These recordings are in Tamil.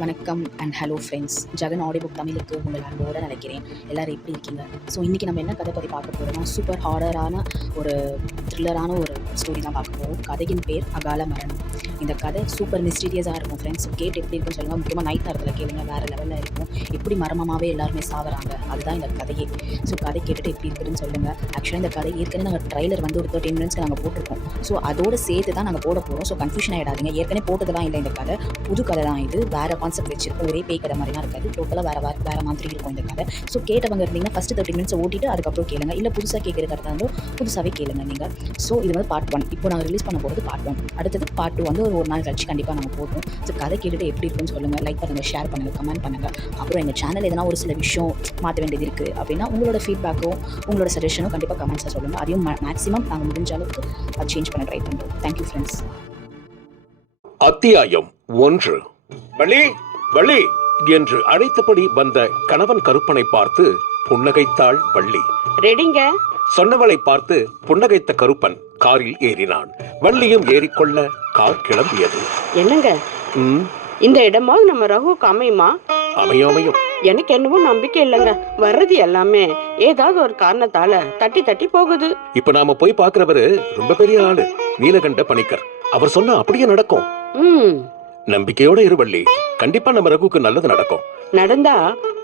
வணக்கம் and hello friends. Jagan audio book தமிழுக்கு உங்கள் அன்போடு நினைக்கிறேன். எல்லோரும் எப்படி இருக்கீங்க? ஸோ இன்றைக்கி நம்ம என்ன கதை பற்றி பார்க்க போகிறோம்னா, சூப்பர் ஹாரரான ஒரு த்ரில்லரான ஒரு ஸ்டோரி தான் பார்க்க போகிறோம். கதையின் பேர் அகால மரணம். இந்த கதை சூப்பர் மிஸ்டீரியஸாக இருக்கும் ஃப்ரெண்ட்ஸ். கேட் எப்படி இருக்குன்னு சொல்லுங்கள். முக்கியமாக நைட் நேரத்தில் கேளுங்க, வேறு லெவலில் இருக்கும். எப்படி மர்மமாகவே எல்லாருமே சாவறாங்க, அதுதான் இந்த கதையே. ஸோ கதை கேட்டுட்டு எப்படி இருக்குதுன்னு சொல்லுங்கள். ஆக்சுவலாக இந்த கதை ஏற்கனவே நாங்கள் ட்ரைலர் வந்து ஒரு 13 மினிட்ஸ்க்கு நாங்கள் போட்டிருக்கோம். ஸோ அதோடு சேர்த்து தான் நாங்கள் போட போகிறோம். ஸோ கன்ஃபியூஷன் ஆகிடாதீங்க. ஏற்கனவே போட்டதெல்லாம் இல்லை, இந்த கதை புது கதை தான். இது வேறு கான்செப்ட் வச்சிருக்கோம். ஒரே பேய் கதை மாதிரிலாம் இருக்காது. டோட்டலாக வேறு மாதிரி இருக்கும் இந்த கதை. ஸோ கேட்டவங்க இருந்தீங்கன்னா ஃபஸ்ட்டு 13 மினிட்ஸ் ஓட்டிட்டு அதுக்கப்புறம் கேளுங்க. இல்லை புதுசாக கேட்குற கதை வந்து புதுசாகவே கேளுங்க நீங்கள். ஸோ இது வந்து பார்ட் 1. இப்போ நாங்கள் ரிலீஸ் பண்ண போகிறது பார்ட் 1. அடுத்தது பார்ட் 2 வந்து ஒரு நாள் கழிச்சு கண்டிப்பாக நாங்கள் போடுவோம். ஸோ கதை கேட்டுட்டு எப்படி இருக்குன்னு சொல்லுங்கள். லைக் பண்ணுங்கள், ஷேர் பண்ணுங்கள், கமெண்ட் பண்ணுங்கள். அப்புறம் எங்கள் சேனல் எதனா ஒரு சில விஷயம் மாற்ற வேண்டியது இருக்குது அப்படின்னா உங்களோட ஃபீட்பேக்கும் உங்களோட சஜஷனும் கண்டிப்பாக கமெண்ட்ஸாக சொல்லுங்கள். அதையும் மேக்ஸிமம் நாங்கள் முடிஞ்ச அளவுக்கு அது சேஞ்ச் பண்ண ட்ரை பண்ணுறோம். Thank you friends. அத்தியாயம் 1. வள்ளி வள்ளி என்று அழைத்தபடி வந்த கணவன் கருப்பனை பார்த்து புன்னகைத்தாள் வள்ளி. ரெடிங்க சொன்னவளை பார்த்து புன்னகைத்த கருப்பன் காரில் ஏறினான். வள்ளியும் ஏறிக்கொள்ள கார் கிளம்பியது. என்னங்க இந்த இடமாவது நம்ம ரகுவுக்கு அமையுமா? அமையும். எனக்கு என்னவோ நம்பிக்கை இல்லைங்க. வர்றது எல்லாமே ஏதாவது ஒரு காரணத்தால தட்டி தட்டி போகுது. இப்ப நாம போய் பாக்குறவரு ரொம்ப பெரிய ஆளு, நீலகண்ட பணிக்கர். அவர் சொன்னா அப்படியே நடக்கும். நம்பிக்கையோட இரு வள்ளி, கண்டிப்பா நம்ம ரகுக்கு நல்லது நடக்கும். நடந்தா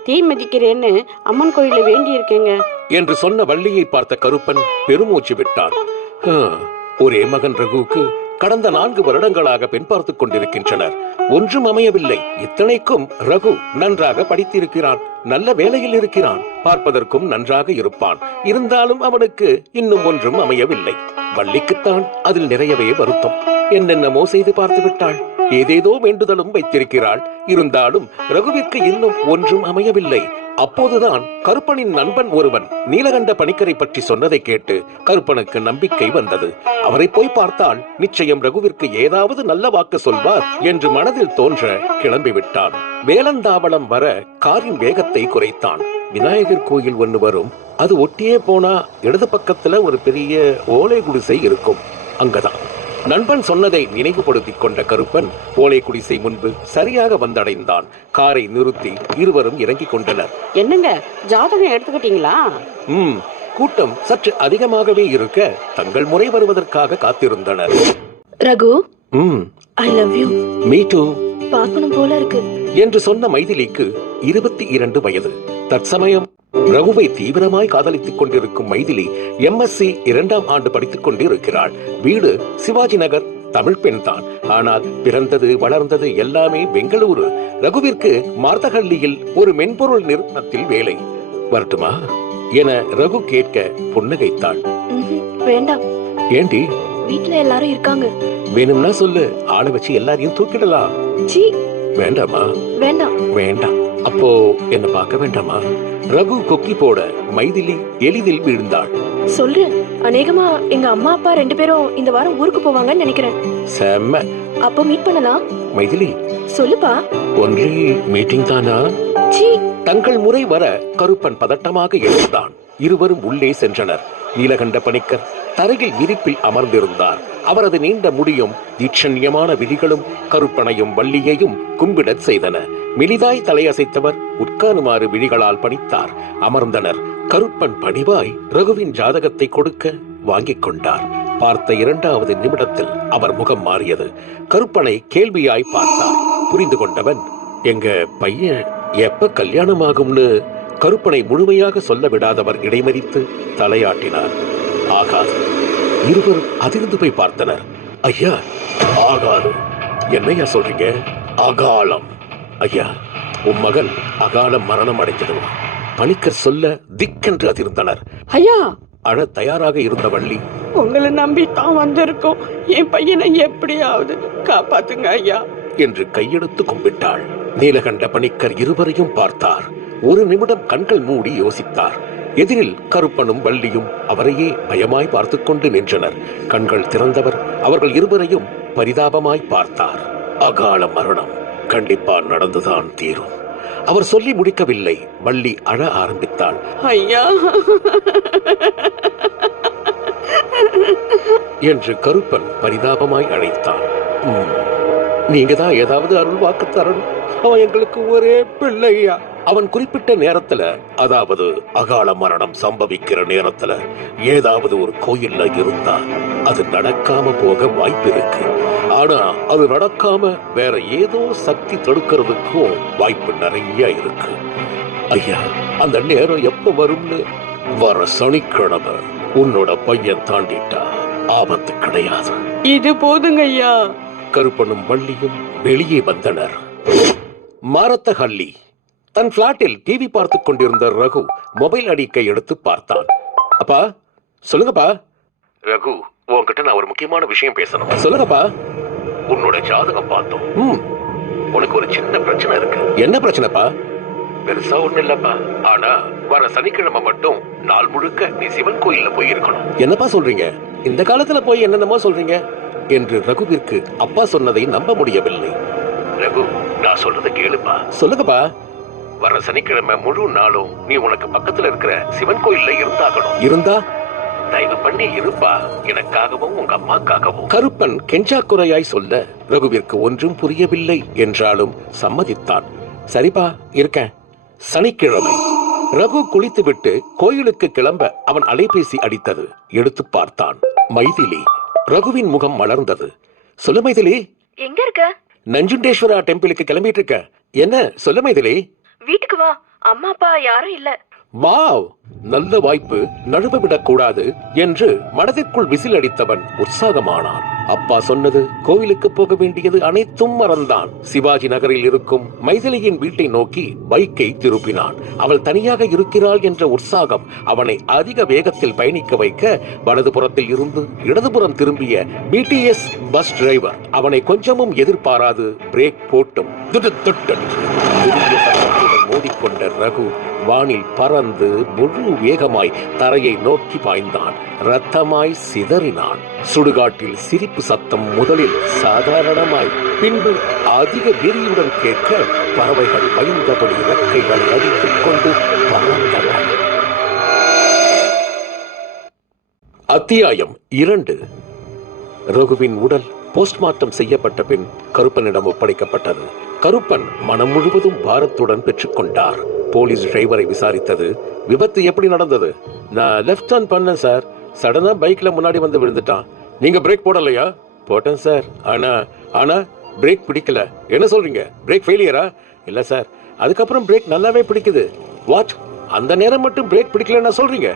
தீ மதிக்கிறேன்னு அம்மன் கோயில வேண்டி இருக்கேங்க என்று சொன்ன வள்ளியை பார்த்த கருப்பன் பெருமூச்சு விட்டான். ஒரே மகன் ரகுவுக்கு கடந்த 4 வருடங்களாக பெண் பார்த்துக் கொண்டிருக்கின்றனர். ஒன்றும் அமையவில்லை. இத்தனைக்கும் ரகு நன்றாக படித்திருக்கிறான், நல்ல வேலையில் இருக்கிறான், பார்ப்பதற்கும் நன்றாக இருப்பான். இருந்தாலும் அவனுக்கு இன்னும் ஒன்றும் அமையவில்லை. வள்ளிக்குத்தான் அதில் நிறையவே வருத்தம். என்னென்னமோ செய்து பார்த்து விட்டாள், ஏதேதோ வேண்டுதலும் வைத்திருக்கிறாள். இருந்தாலும் ரகுவிற்கு இன்னும் ஒன்றும் அமையவில்லை. அப்போதுதான் கருப்பனின் நண்பன் ஒருவன் நீலகண்ட பணிக்கரை பற்றி சொன்னதை கேட்டு கருப்பனுக்கு நம்பிக்கை வந்தது. அவரை போய் பார்த்தால் நிச்சயம் ரகுவிற்கு ஏதாவது நல்ல வாக்கு சொல்வார் என்று மனதில் தோன்ற கிளம்பிவிட்டான். வேலந்தாவளம் வர காரின் வேகத்தை குறைத்தான். விநாயகர் கோயில் ஒன்று வரும், அது ஒட்டியே போனா இடது பக்கத்துல ஒரு பெரிய ஓலை குடிசை இருக்கும். அங்கதான் நண்பன் சொன்னதை நினைவுபடுத்திக் கொண்ட கருப்பன் ஓலை குடிசை முன்பு சரியாக வந்தடைந்தான். காரை நிறுத்தி இருவரும் இறங்கிக் கொண்டனர். என்னங்க ஜாதகம் எடுத்துக்கிட்டீங்களா? கூட்டம் சற்று அதிகமாகவே இருக்க தங்கள் முறை வருவதற்காக காத்திருந்தனர். Raghu, I love you. Me too. பார்க்கணும் போல இருக்கு என்று சொன்ன மைதிலிக்கு 22 வயது. தற்சமயம் ரகுவை தீவிரமாய் காதலித்துக் கொண்டிருக்கும் மைதிலி MSc 2ஆம் ஆண்டு படித்துக் கொண்டிருக்கிறாள். வீடு சிவாஜி நகர். தமிழ் பெண் தான், ஆனால் பிறந்தது வளர்ந்தது எல்லாமே பெங்களூரு. ரகுவிற்கு மார்த்தஹள்ளியில் ஒரு மென்பொருள் நிறுவனத்தில் வேலை. வரட்டுமா என ரகு கேட்க புன்னகைத்தாள். வேண்டாம். ஏண்டி? வீட்டுல எல்லாரும் இருக்காங்க. வேணும்னா சொல்லு, ஆளை வச்சு எல்லாரையும் தூக்கிடலாம். வேண்டாமா? வேண்டாம். வேண்டாம். அப்போ என்ன பார்க்க வேண்டாமா? ரகு கொக்கி போட மைதிலி எளிதில் வீழ்ந்தாள். சொல்றேன், அநேகமா எங்க அம்மா அப்பா 2 பேரும் இந்த வாரம் ஊருக்கு போவாங்கன்னு நினைக்கிறேன். செம்ம. அப்போ மீட் பண்ணலாம். மைதிலி சொல்லுப்பா. ஒன்லி மீட்டிங் தானா? தங்கள் முறை வர கருப்பன் பதட்டமாக எழுந்தான். இருவரும் உள்ளே சென்றனர். நீலகண்ட பணிக்கர் தரையில் விரிப்பில் அமர்ந்திருந்தார். அவரது நீண்ட முடியும் தீட்சண்யமான விழிகளும் கருப்பனையும் வள்ளியையும் கும்பிடச் செய்தன. மெலிதாய் தலையசைத்தவர் உட்காருமாறு விழிகளால் பணித்தார். அமர்ந்தனர். கருப்பன் பணிவாய் ரகுவின் ஜாதகத்தை கொடுக்க வாங்கிக் கொண்டார். பார்த்த 2வது நிமிடத்தில் அவர் முகம் மாறியது. கருப்பனை கேள்வியாய் பார்த்தார். புரிந்து கொண்டவன், எங்க பையன் எப்ப கல்யாணமாகும்னு கருப்பனை முழுமையாக சொல்ல விடாதவர் இடைமறித்து தலையாட்டினார். ஆகாது. இருவரும் அதிர்ந்து போய் பார்த்தனர். ஐயா, ஆகாது. என்னையா சொல்றீங்க? அகாலம். ஐயா, உன் மகன் அகாலம் மரணம் அடைந்ததுவா? பணிக்கர் சொல்ல திக்கென்று அதிர்ந்தனர். ஐயா, அழ தயாராக இருந்த வள்ளி, உங்களை நம்பித்தான் வந்திருக்கோம், என் பையனை எப்படியாவது காப்பாத்துங்க ஐயா என்று கையெடுத்து கும்பிட்டாள். நீலகண்ட பணிக்கர் இருவரையும் பார்த்தார். ஒரு நிமிடம் கண்கள் மூடி யோசித்தார். எதிரில் கருப்பனும் வள்ளியும் அவரையே பயமாய் பார்த்து கொண்டு நின்றனர். கண்கள் திறந்தவர் அவர்கள் இருவரையும் பரிதாபமாய் பார்த்தார். அகால மரணம் கண்டிப்பா நடந்துதான் தீரும். அவர் சொல்லி முடிக்கவில்லை. வள்ளி அழ ஆரம்பித்தாள். ஐயா என்று கருப்பன் பரிதாபமாய் அழைத்தான். நீங்க தான் ஏதாவது அருள் வாக்கு தரணும். அவன் எங்களுக்கு ஒரே பிள்ளையா. அவன் குறிப்பிட்ட நேரத்துல, அதாவது அகால மரணம் சம்பவிக்கிற நேரத்துல ஏதாவது ஒரு கோயில்ல இருந்தா அது நடக்காம போக வாய்ப்பு இருக்கு. ஆனா அது நடக்காம வேற ஏதோ சக்தி தடுக்கிறதுக்கும் வாய்ப்பு நிறைய இருக்கு. ஐயா, அந்த நேரம் எப்ப வரும்னு? வர சனிக்கிழமை உன்னோட பையன் தாண்டிட்டா ஆபத்து கிடையாது. இது போதுங்க ஐயா. கருப்பனும் வள்ளியும் வெளியே வந்தனர். மாரத்தஹள்ளி. தன் பிளாட்டில் டிவி பார்த்துக் கொண்டிருந்த ரகு மொபைல் அடிக்கை எடுத்து பார்த்தான். அப்பா, சொல்லுங்கப்பா. ரகு, உன்கிட்ட நான் ஒரு முக்கியமான விஷயம் பேசணும். சொல்லுங்கப்பா. உன்னோட ஜாதகம் பார்த்தோம். உனக்கு ஒரு சின்ன பிரச்சனை இருக்கு. என்ன பிரச்சனைப்பா? பெருசா ஒண்ணு இல்லப்பா. ஆனா வர சனிக்கிழமை மட்டும் நாள் முழுக்க நீ சிவன் கோயில்ல போய் இருக்கணும். என்னப்பா சொல்றீங்க? இந்த காலத்துல போய் என்னென்னமோ சொல்றீங்க என்று ரகுவிற்கு அப்பா சொன்னதை நம்ப முடியவில்லை. ரகு, நான் சொல்றதை கேளுப்பா. சொல்லுங்கப்பா. வர சனிக்கிழமை முழு நாளும் நீ உனக்கு பக்கத்துல இருக்கிற சிவன் கோயில்ல இருந்தாகணும். இருந்தா தயவு பண்ணி இருப்பா, எனக்காகவும் உங்க அம்மாக்காகவும். கருப்பன் கெஞ்சாக்குறையாய் சொல்ல ரகுவிற்கு ஒன்றும் புரியவில்லை என்றாலும் சம்மதித்தான். சரிப்பா, இருக்கேன். சனிக்கிழமை ரகு குளித்துவிட்டு கோயிலுக்கு கிளம்ப அவன் அலைபேசி அடித்தது. எடுத்து பார்த்தான். மைதிலி. ரகுவின் முகம் மலர்ந்தது. சொல்லு மைதிலி. எங்க இருக்க? நஞ்சுண்டேஸ்வரா டெம்பிளுக்கு கிளம்பிட்டு இருக்க. என்ன? சொல்லு மைதிலி. வீட்டுக்கு வா, அம்மா அப்பா யாரும் இல்ல. வாவ், நல்ல வாய்ப்பு, நழுவ விடக் கூடாது என்று மனதிற்குள் விசில் அடித்தவன் உற்சாகமானான். அப்பா சொன்னது, கோவிலுக்கு போக வேண்டியது அனைத்தும் மறந்தான். சிவாஜி நகரில் இருக்கும் மைதிலியின் வீட்டை நோக்கி பைக்கை திருப்பினான். அவள் தனியாக இருக்கிறாள் என்ற உற்சாகம் அவனை அதிக வேகத்தில் பயணிக்க வைக்க வலதுபுறத்தில் இருந்து இடதுபுறம் திரும்பிய பிடிஎஸ் பஸ் டிரைவர் அவனை கொஞ்சமும் எதிர்பாராது பிரேக் போட்டும் மோதிக்கொண்ட ரகு வானில் பறந்து முழு வேகமாய் தரையை நோக்கி பாய்ந்தான். ரத்தமாய் சிதறினான். சுடுகாட்டில் சிரிப்பு சத்தம் முதலில் சாதாரணமாய், பின்பு அதிக வெறியுடன் கேட்க பறவைகள் பயந்தபடி இறக்கைகளை அடித்துக் கொண்டு பறந்தன. அத்தியாயம் 2. ரகுவின் உடல் போஸ்ட்மார்ட்டம் செய்யப்பட்ட பின் கருப்பனிடம் ஒப்படைக்கப்பட்டது. கருப்பன் மனம் முழுவதும் பாரத்துடன் பெற்றுக்கொண்டார். போலீஸ் டிரைவரை விசாரித்தது. விபத்து எப்படி நடந்தது? நான் லெஃப்ட் டர்ன் பண்ணேன் சார். சடனா பைக்ல முன்னாடி வந்து விழுந்துட்டான். நீங்க பிரேக் போடலையா? போட்டேன் சார். ஆனா பிரேக் பிடிக்கல. என்ன சொல்றீங்க? பிரேக் ஃபெயிலியரா? இல்ல சார், அதுக்கப்புறம் பிரேக் நல்லாவே பிடிக்குது. வாட்? அந்த நேரம் மட்டும் பிரேக் பிடிக்கலன்னா சொல்றீங்க?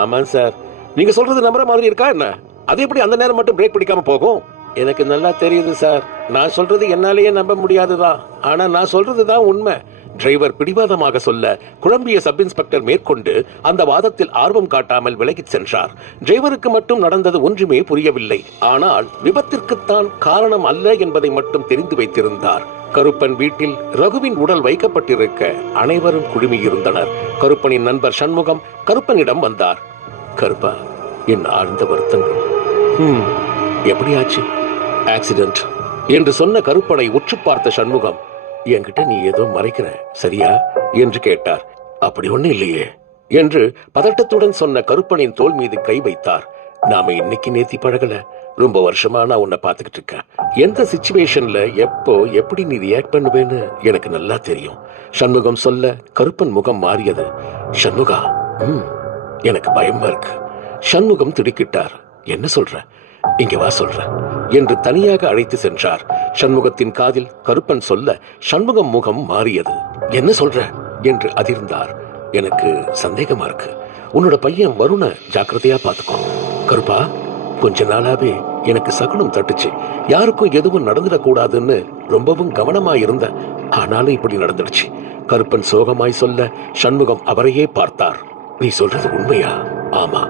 ஆமாம் சார். நீங்க சொல்றது நம்புற மாதிரி இருக்கா என்ன? அது எப்படி அந்த நேரம் மட்டும் பிரேக் பிடிக்காம போகும்? எனக்கு நல்லா தெரியுது சார். நான் சொல்றது என்னாலேயே நம்ப முடியாதுதான். ஆனா நான் சொல்றதுதான் உண்மை. டிரைவர் பிடிவாதமாக சொல்ல குழம்பிய சப் இன்ஸ்பெக்டர் மேற்கொண்டு அந்த வாதத்தில் ஆர்வம் காட்டாமல் விலகிச் சென்றார். டிரைவருக்கு மட்டும் நடந்தது ஒன்றுமே புரியவில்லை. ஆனால் விபத்திற்குத்தான் காரணம் அல்ல என்பதை மட்டும் தெரிந்து வைத்திருந்தார். கருப்பன் வீட்டில் ரகுவின் உடல் வைக்கப்பட்டிருக்க அனைவரும் குழுமியிருந்தனர். கருப்பனின் நண்பர் சண்முகம் கருப்பனிடம் வந்தார். கருப்பா, என் ஆழ்ந்த வருத்தங்கள். எப்படி ஆச்சு? ஆக்சிடென்ட் என்று சொன்ன கருப்பனை உற்று பார்த்த சண்முகம், என்கிட்ட நீ ஏதோ மறைக்கிற, சரியா என்று கேட்டார். அப்படி ஒண்ணு இல்லையே என்று பதட்டத்துடன் சொன்ன கருப்பனின் தோள் மீது கை வைத்தார். நாம இன்னைக்கு நேத்தி பழகல. ரொம்ப வருஷமா நான் உன்னை பார்த்துக்கிட்டு இருக்கேன். எந்த சிச்சுவேஷன்ல எப்போ எப்படி நீ ரியாக்ட் பண்ணுவேன்னு எனக்கு நல்லா தெரியும். சண்முகம் சொல்ல கருப்பன் முகம் மாறியது. சண்முகா, எனக்கு பயமா இருக்கு. சண்முகம் திடுக்கிட்டார். என்ன சொல்ற? இங்க வா சொல்ற என்று தனியாக அழைத்து சென்றார். சண்முகத்தின் காதில் கருப்பன் சொல்ல சண்முகம் முகம் மாறியது. என்ன சொல்ற என்று அதிர்ந்தார். எனக்கு சந்தேகமா இருக்கு. உன்னோட பையன் வருண ஜாக்கிரதையா பாத்துக்கோ. கருப்பா, கொஞ்ச நாளாவே எனக்கு சகுனம் தட்டுச்சு. யாருக்கும் எதுவும் நடந்துடக்கூடாதுன்னு ரொம்பவும் கவனமா இருந்த. ஆனாலும் இப்படி நடந்துடுச்சு. கருப்பன் சோகமாய் சொல்ல சண்முகம் அவரையே பார்த்தார். நீ சொல்றது உண்மையா? ஆமா.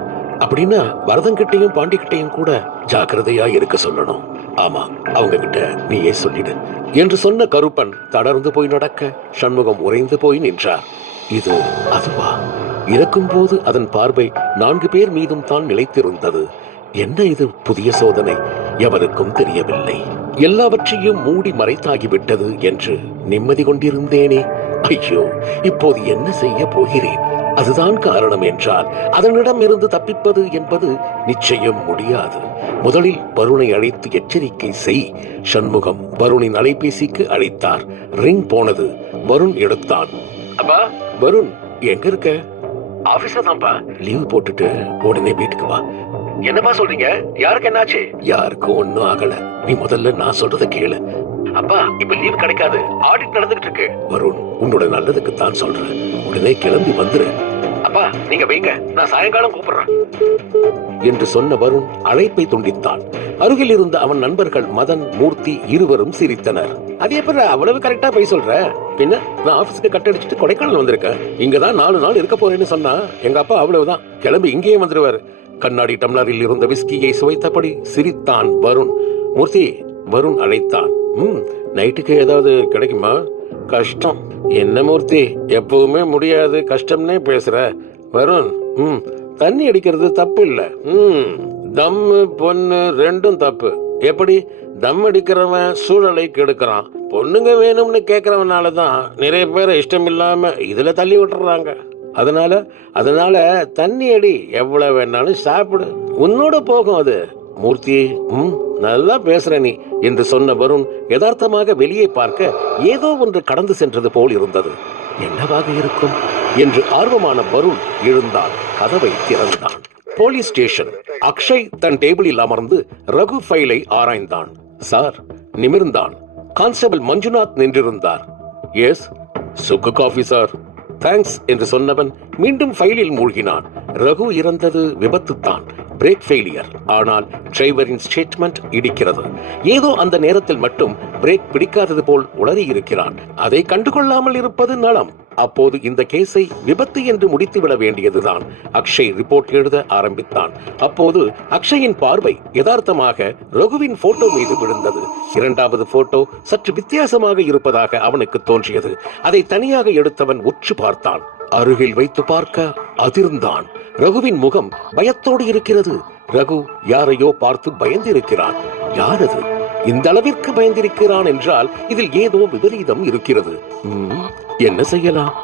அப்படின்னா வரதங்கிட்டையும் பாண்டிகிட்டையும் கூட ஜாக்கிரதையா இருக்க சொல்லணும். ஆமா, அவங்க கிட்ட நீயே சொல்லிடு என்று சொன்ன கருப்பன் தளர்ந்து போய் நடக்க சண்முகம் உறைந்து போய் நின்றார். இது அதுவா? இறக்கும் போது அதன் பார்வை 4 பேர் மீதும் தான் நிலைத்திருந்தது. என்ன இது புதிய சோதனை? எவருக்கும் தெரியவில்லை. எல்லாவற்றையும் மூடி மறைத்தாகிவிட்டது என்று நிம்மதி கொண்டிருந்தேனே. ஐயோ, இப்போது என்ன செய்ய போகிறேன்? அதுதான் காரணம் என்றால் அதனிடமிருந்து தப்பிப்பது என்பது நிச்சயம் முடியாது. முதலில் வருணை அழைத்து எச்சரிக்கை செய். சண்முகம் வருணின் அலைபேசிக்கு அழைத்தார். ரிங் போனது. வருண் எடுத்தான். அப்பா, வருண் எங்க இருக்க? ஆபீஸ்ல தான்ப்பா. லீவ் போட்டுட்டு உடனே வீட்டுக்கு வா. என்னப்பா சொல்றீங்க? யாருக்கு என்னாச்சு? யாருக்கும் ஒண்ணும் ஆகல. நீ முதல்ல நான் சொல்றத கேளு. அப்பா, இப்ப லீவ் கிடைக்காது. ஆடிட் நடந்துகிட்டு இருக்கு. வருண், உன்னோட நல்லதுக்கு தான் சொல்றேன். உடனே கிளம்பி வந்துரு. அப்பா, நீங்க வைங்க, நான் சாயங்காலம் கூப்பிடுறேன் என்று சொன்ன வருண் அழைப்பை துண்டித்தான். அருகில் இருந்த அவன் நண்பர்கள் மதன், மூர்த்தி இருவரும் சிரித்தனர். அது எப்படி அவ்வளவு கரெக்டா போய் சொல்ற? பின்ன நான் ஆபீஸ்க்கு கட்டடிச்சிட்டு கொடைக்கானல் வந்திருக்கேன். இங்கதான் 4 நாள் இருக்க போறேன்னு சொன்னா எங்க அப்பா அவ்வளவுதான், கிளம்பி இங்கேயே வந்துருவாரு. கண்ணாடி டம்ளரில் இருந்த விஸ்கியை சுவைத்தபடி சிரித்தான் வருண். மூர்த்தி, வருண் அழைத்தான். நைட்டுக்கு ஏதாவது கிடைக்குமா? கஷ்டம். என்ன மூர்த்தி, எப்பவுமே முடியாது கஷ்டம்னே பேசுற? வருண், தண்ணி அடிக்கிறது தப்பு இல்ல. தம்மு பொண்ணு ரெண்டும் தப்பு. எப்படி? தம் அடிக்கிறவன் சூழலை கெடுக்கிறான். பொண்ணுங்க வேணும்னு கேட்கறவனாலதான் நிறைய பேர் இஷ்டம் இல்லாம இதுல தள்ளி விட்டுறாங்க. அதனால தண்ணி அடி, எவ்வளவு வேணாலும் சாப்பிடு, உன்னோட போகும் அது. மூர்த்தி, நல்லா பேசுற நீ என்று சொன்ன வருண் யதார்த்தமாக வெளியே பார்க்க ஏதோ ஒன்று கடந்து சென்றது போல் இருந்தது. என்னவாக இருக்கும் என்று ஆர்வமான வருண் எழுந்தான். கதவை திறந்தான். Police station. அக்ஷய் தன் டேபிளில் அமர்ந்து ரகு ஃபைலை ஆராய்ந்தான். சார், நிமிர்ந்தான். கான்ஸ்டபிள் மஞ்சுநாத் நின்றிருந்தார். எஸ், சுக்கு காஃபி சார். தேங்க்ஸ் என்று சொன்னவன் மீண்டும் ஃபைலில் மூழ்கினான். ரகு இறந்தது விபத்துத்தான், பிரேக் ஃபெயிலியர். ஆனால் டிரைவரின் ஸ்டேட்மெண்ட் இடிக்கிறது. ஏதோ அந்த நேரத்தில் மட்டும் பிரேக் பிடிக்காதது போல் உளறி இருக்கிறான். அதை கண்டுகொள்ளாமல் இருப்பது நலம். அப்போது இந்த கேஸை விபத்து என்று முடித்துவிட வேண்டியதுதான். அக்ஷய் ரிப்போர்ட் எழுத ஆரம்பித்தான். அப்போது அக்ஷயின் பார்வை யதார்த்தமாக ரகுவின் போட்டோ மீது விழுந்தது. 2வது போட்டோ சற்று வித்தியாசமாக இருப்பதாக அவனுக்கு தோன்றியது. அதை தனியாக எடுத்தவன் உற்று பார்த்தான். அருகில் வைத்து பார்க்க அதிர்ந்தான். ரகுவின் முகம் பயத்தோடு இருக்கிறது. ரகு யாரையோ பார்த்து பயந்திருக்கிறான். யார் அது? இந்த அளவிற்கு பயந்திருக்கிறான் என்றால் இதில் ஏதோ விபரீதம் இருக்கிறது. என்ன செய்யலாம்?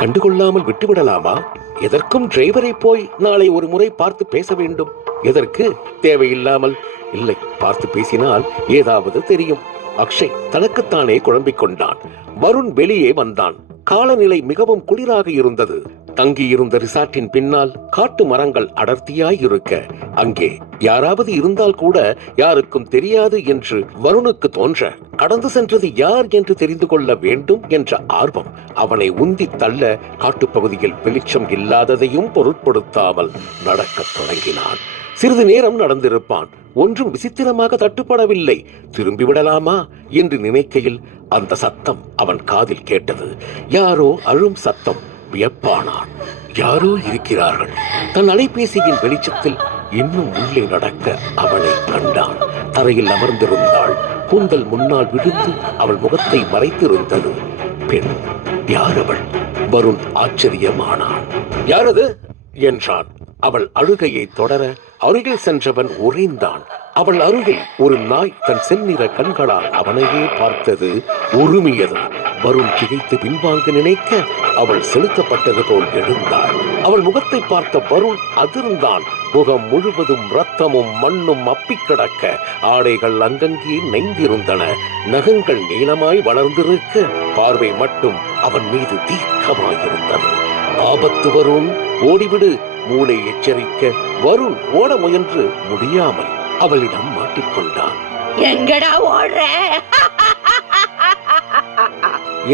கண்டுகொள்ளாமல் விட்டுவிடலாமா? எதற்கும் டிரைவரை போய் நாளை ஒரு முறை பார்த்து பேச வேண்டும். எதற்கு? தேவையில்லாமல். இல்லை, பார்த்து பேசினால் ஏதாவது தெரியும். அக்ஷய் தனக்குத்தானே குழம்பிக் கொண்டான். வருண் வெளியே வந்தான். காலநிலை மிகவும் குளிராக இருந்தது. தங்கியிருந்த ரிசார்ட்டின் பின்னால் காட்டு மரங்கள் அடர்த்தியாய் இருக்க அங்கே யாராவது இருந்தால் கூட யாருக்கும் தெரியாது என்று வருணுக்கு தோன்ற, கடந்து சென்றது யார் என்று தெரிந்து கொள்ள வேண்டும் என்ற ஆர்வம் அவனை உந்தி தள்ள காட்டுப்பகுதியில் வெளிச்சம் இல்லாததையும் பொருட்படுத்தாமல் நடக்கத் தொடங்கினான். சிறிது நேரம் நடந்திருப்பான். ஒன்றும் விசித்திரமாக தட்டுப்படவில்லை. திரும்பிவிடலாமா என்று நினைக்கையில் அந்த சத்தம் அவன் காதில் கேட்டது. யாரோ அழும் சத்தம். வியப்பானான். யாரோ இருக்கிறார்கள். தன் அலைபேசியின் வெளிச்சத்தில் இன்னும் உள்ளே நடக்க அவளை கண்டான். தரையில் அமர்ந்திருந்தாள். கூந்தல் முன்னால் விழுந்து அவள் முகத்தை மறைத்திருந்தது. பெண். யார் அவள்? வருண் ஆச்சரியமானான். யாரது என்றான். அவள் அழுகையை தொடர அருகில் சென்றவன் உறைந்தான். அவள் அருகில் ஒரு நாய் தன் செந்நிற கண்களால் அவனையே பார்த்தது, உருமியது. வருண் திகைத்து பின்வாங்க நினைக்க அவள் செலுத்தப்பட்டது போல் எழுந்தாள். அவள் முகத்தை பார்த்த வருண் அதிர்ந்தான். முகம் முழுவதும் ரத்தமும் மண்ணும் அப்பிக் கிடக்க ஆடைகள் அங்கங்கே நைந்திருந்தன. நகங்கள் நீளமாய் வளர்ந்திருக்க பார்வை மட்டும் அவன் மீது தீர்க்கமாயிருந்தது. ஆபத்து வருண், ஓடிவிடு. மூளை எச்சரிக்க வருண் ஓட முயன்று முடியாமல் அவளிடம் மாட்டிக்கொண்டான். எங்கடா ஓடுற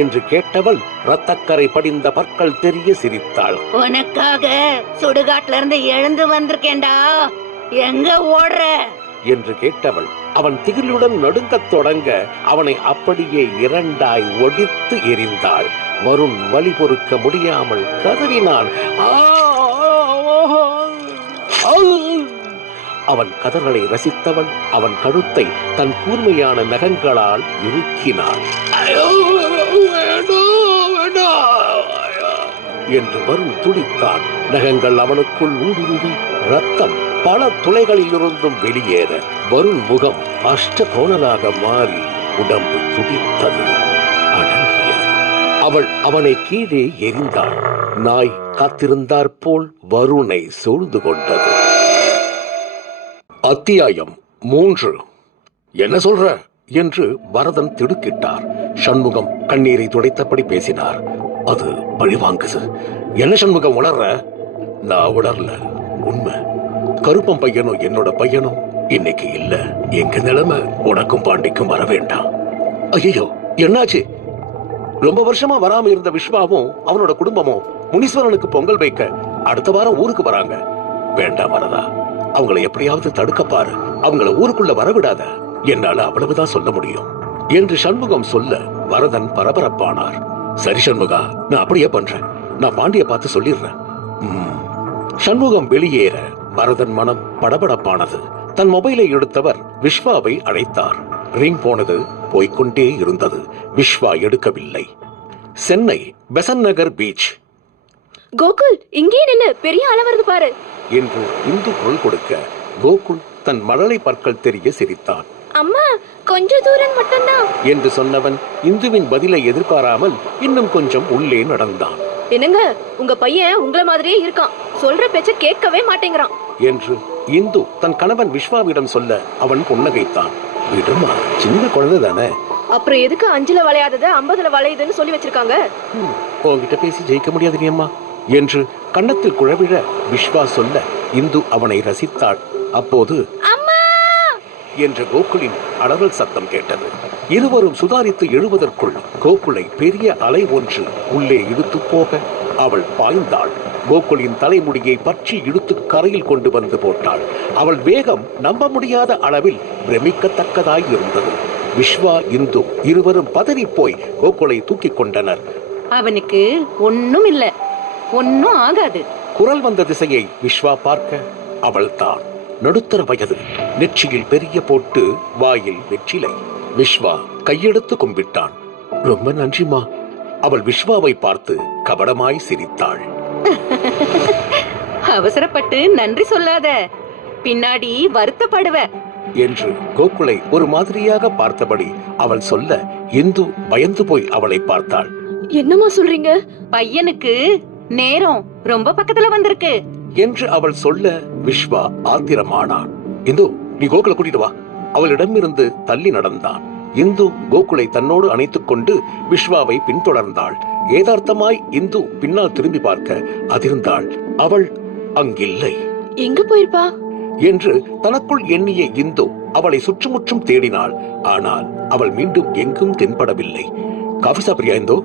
என்று கேட்டவள் ரத்தக்கரை படிந்த பற்கள் தெரிய சிரித்தாள். உனக்காக சுடுகாட்டுல இருந்து எழுந்து வந்திருக்கேன்டா, எங்க ஓடுற என்று கேட்டவள் அவன் திகிலுடன் நடுங்கத் தொடங்க அவனை அப்படியே 2ஆய் ஒடித்து எறிந்தாள். வருண் வலி பொறுக்க முடியாமல் கதறினான். அவன் கதறலை ரசித்தவன் அவன் கழுத்தை தன் கூர்மையான நகங்களால் இறுக்கினான். என்று வருண் துடித்தான். நகங்கள் அவனுக்குள் ஊடுருவி ரத்தம் பல துளைகளில் இருந்தும் வெளியேற வருண் முகம் அஷ்ட கோணலாக மாறி உடம்பு துடித்தது, அடங்கியது. அவள் அவனை கீழே எறிந்தாள். நாய் காத்திருந்தாற் போல் வருணை சூழ்ந்து கொண்டது. அத்தியாயம் 3. என்ன சொல்ற என்று பரதன் திடுக்கிட்டார். சண்முகம் கண்ணீரை துடைத்தபடி பேசினார். அது பழிவாங்குது. என்ன சண்முகம் உளர்ற? நான் உளரல, உண்மை. கருப்பம் பையனும் என்னோட பையனும் இன்னைக்கு இல்ல. எங்க நிலைமை உனக்கும் பாண்டிக்கும் வர வேண்டாம். ஐயோ, என்னாச்சு? ரொம்ப வருஷமா வராம இருந்த விஸ்வாவும் அவனோட குடும்பமும் முனீஸ்வரனுக்கு பொங்கல் வைக்க அடுத்த வாரம் ஊருக்கு வராங்க. வேண்டாம் வரதா, அவங்களை எப்படியாவது தடுக்க பாரு. அவங்கள ஊருக்குள்ள வரவிடாத. என்னால அவ்வளவுதான் சொல்ல முடியும் என்று சண்முகம் சொல்ல வரதன் பரபரப்பானார். சரி சண்முகா, நான் அப்படியே பண்றேன். நான் பாண்டிய பார்த்து சொல்லிடுறேன். சண்முகம் வெளியேற பரதன் மனம் படபடப்பானது. தன் மொபைலை எடுத்தவர் விஸ்வாவை அழைத்தார். ரிங் போனது, போய்கொண்டே இருந்தது. விஸ்வா எடுக்கவில்லை. சென்னை பெசன் நகர் பீச். கோகுல், இங்கே நில்லு, பெரிய ஆள வருது பாரு என்று இந்து குரல் கொடுக்க கோகுல் தன் மழலை பற்கள் தெரிய சிரித்தான். அம்மா, கொஞ்ச தூரம் மட்டும்தான் என்று சொன்னவன் இந்துவின் பதிலை எதிர்பாராமல் இன்னும் கொஞ்சம் உள்ளே நடந்தான். என்னங்க, உங்க பையன் உங்கள மாதிரியே இருக்கான். சொல்ற பேச்ச கேட்கவே மாட்டேங்கிறான் என்று இந்து தன் கணவன் விஸ்வாவிடம் சொல்ல அவன் புன்னகைத்தான். விடுமா, சின்ன குழந்தை தானே. அப்புறம் எதுக்கு 5ல வளையாதது 50ல வளையுதுன்னு சொல்லி வச்சிருக்காங்க? உன்கிட்ட பேசி ஜெயிக்க முடியாது நீ அம்மா என்று கன்னத்தில் குழவிழ விஸ்வா சொல்ல இந்து அவனை ரசித்தாள். அப்போது அம்மா என்ற கோகுலின் அலறல் சத்தம் கேட்டது. இருவரும் சுதாரித்து எழுவதற்குள் கோகுலை பெரிய அலை ஒன்று உள்ளே இழுத்து போக அவள் பாய்ந்தாள். கோகுலின் தலைமுடியை பற்றி இழுத்து கரையில் கொண்டு வந்து போட்டாள். அவள் வேகம் நம்ப முடியாத அளவில் பிரமிக்கத்தக்கதாய் இருந்தது. விஸ்வா இந்து இருவரும் பதறி போய் கோகுலை தூக்கிக் கொண்டனர். அவனுக்கு ஒண்ணும் இல்ல, ஒன்னும் ஆகாது. குரல் வந்த திசையை விஸ்வா பார்க்க அவள் தான். நடுத்தர வயது, நெற்றியில் பெரிய போட்டு, வாயில் வெற்றிலை. விஸ்வா கையெடுத்து கும்பிட்டான். ரொம்ப நன்றிமா. அவள் விஸ்வாவை பார்த்து கபடமாய் சிரித்தாள். அவசரப்பட்டு நன்றி சொல்லாத, பின்னாடி வருத்தப்படுவ என்று கோகுலை ஒரு மாதிரியாக பார்த்தபடி அவள் சொல்ல இந்து பயந்து போய் அவளை பார்த்தாள். என்னம்மா சொல்றீங்க? பையனுக்கு நேரம் ரொம்ப பக்கத்துல வந்திருக்கு என்று அவள் சொல்ல விஸ்வா ஆத்திரமானான். இந்து, நீ கோகுலை கூட்டிட்டு வா. அவளிடம் இருந்து தள்ளி நடந்தான். இந்து கோகுலை தன்னோடு அணைத்துக் கொண்டு விஸ்வாவை பின்தொடர்ந்தாள். ஏதார்த்தமாய் இந்து பின்னால் திரும்பி பார்க்க அதிர்ந்தாள். அவள் அங்கில்லை. எங்க போயிருப்பா என்று தனக்குள் எண்ணிய இந்து அவளை சுற்றுமுற்றும் தேடினாள். ஆனால் அவள் மீண்டும் எங்கும் தென்படவில்லை. காஃபி சாப்பிடுறியா இந்து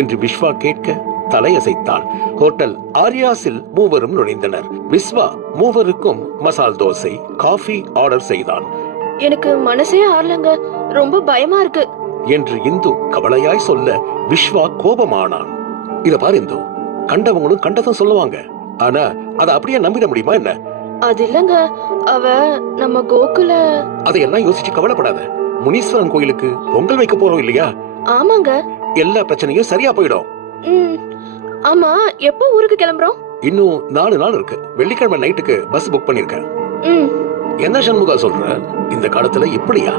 என்று விஸ்வா கேட்க தலையசைத்தாள். ஹோட்டல் ஆரியாஸில் மூவரும் நுழைந்தனர். விஸ்வா மூவருக்கும் மசால் தோசை, காஃபி ஆர்டர் செய்தான். எனக்கு மனசே ஆறலங்க, ரொம்ப பயமா இருக்கு என்று இந்து கவலையாய் சொல்ல விஸ்வா கோபமானான். இத பாரு இந்து, கண்டவங்களும் கண்டதும் சொல்லுவாங்க. ஆனா அதை அப்படியே நம்பிட முடியுமா என்ன? அது இல்லங்க, அவ நம்ம கோகுல. அதையெல்லாம் யோசிச்சு கவலைப்படாத. முனீஸ்வரன் கோயிலுக்கு பொங்கல் வைக்க போறோம் இல்லையா? ஆமாங்க. எல்லா பிரச்சனையும் சரியா போயிடும். ஆமா, எப்போ ஊருக்கு கிளம்புறோம்? இன்னும் 4 நாள் இருக்கு. வெள்ளிக்கிழமை நைட்டுக்கு பஸ் புக் பண்ணிருக்கேன். என்ன சண்முகா சொல்ற? இந்த காலத்துல இப்படியா?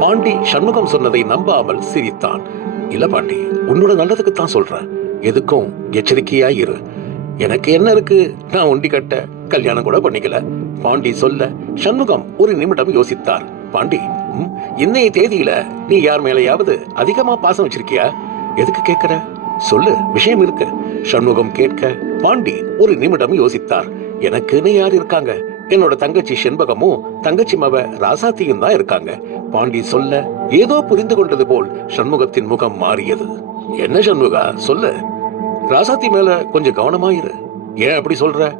பாண்டி சண்முகம் சொன்னதை நம்பாமல் சிரித்தான். இல்ல பாண்டி, உன்னோட நல்லதுக்கு தான் சொல்றேன். எதுக்கும் எச்சரிக்கையா இரு. எனக்கு என்ன இருக்கு, நான் ஒண்டி கட்ட கல்யாணம் கூட பண்ணிக்கல. பாண்டி சொல்ல சண்முகம் ஒரு நிமிடம் யோசித்தார். பாண்டி, இன்னைய தேதியில நீ யார் மேலையாவது அதிகமா பாசம் வச்சிருக்கியா? எதுக்கு கேட்கிற? சொல்லு, விஷயம் இருக்கு. சண்முகம் கேட்க பாண்டி ஒரு நிமிடம் யோசித்தார். எனக்குன்னு யார் இருக்காங்க? என்னோட தங்கச்சி செண்பகமும் தங்கச்சி மவ ராசாத்தியும் தான் இருக்காங்க. பாண்டி சொல்ல ஏதோ புரிந்து கொண்டது போல் சண்முகத்தின் முகம் மாறியது. என்ன சண்முகா, சொல்லு. ராசாத்தி மேல கொஞ்சம் கவனமாயிரு. ஏன் அப்படி சொல்ற?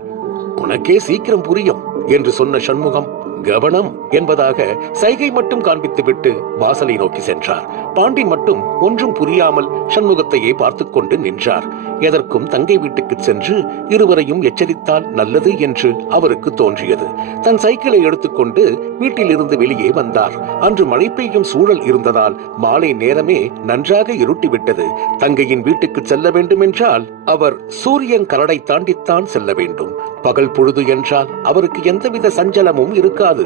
உனக்கே சீக்கிரம் புரியும் என்று சொன்ன சண்முகம் கவனம் என்பதாக சைகை மட்டும் காண்பித்து விட்டு வாசலை நோக்கி சென்றார். பாண்டி மட்டும் ஒன்றும் புரியாமல் சண்முகத்தையே பார்த்து கொண்டு நின்றார். எதற்கும் தங்கை வீட்டுக்கு சென்று இருவரையும் எச்சரித்தால் நல்லது என்று அவருக்கு தோன்றியது. தன் சைக்கிளை எடுத்துக்கொண்டு வீட்டில் இருந்து வெளியே வந்தார். அன்று மழை பெய்யும் சூழல் இருந்ததால் மாலை நேரமே நன்றாக இருட்டிவிட்டது. தங்கையின் வீட்டுக்கு செல்ல வேண்டும் என்றால் அவர் சூரியன் கரடை தாண்டித்தான் செல்ல வேண்டும். பகல் பொழுது என்றால் அவருக்கு எந்தவித சஞ்சலமும் இருக்காது.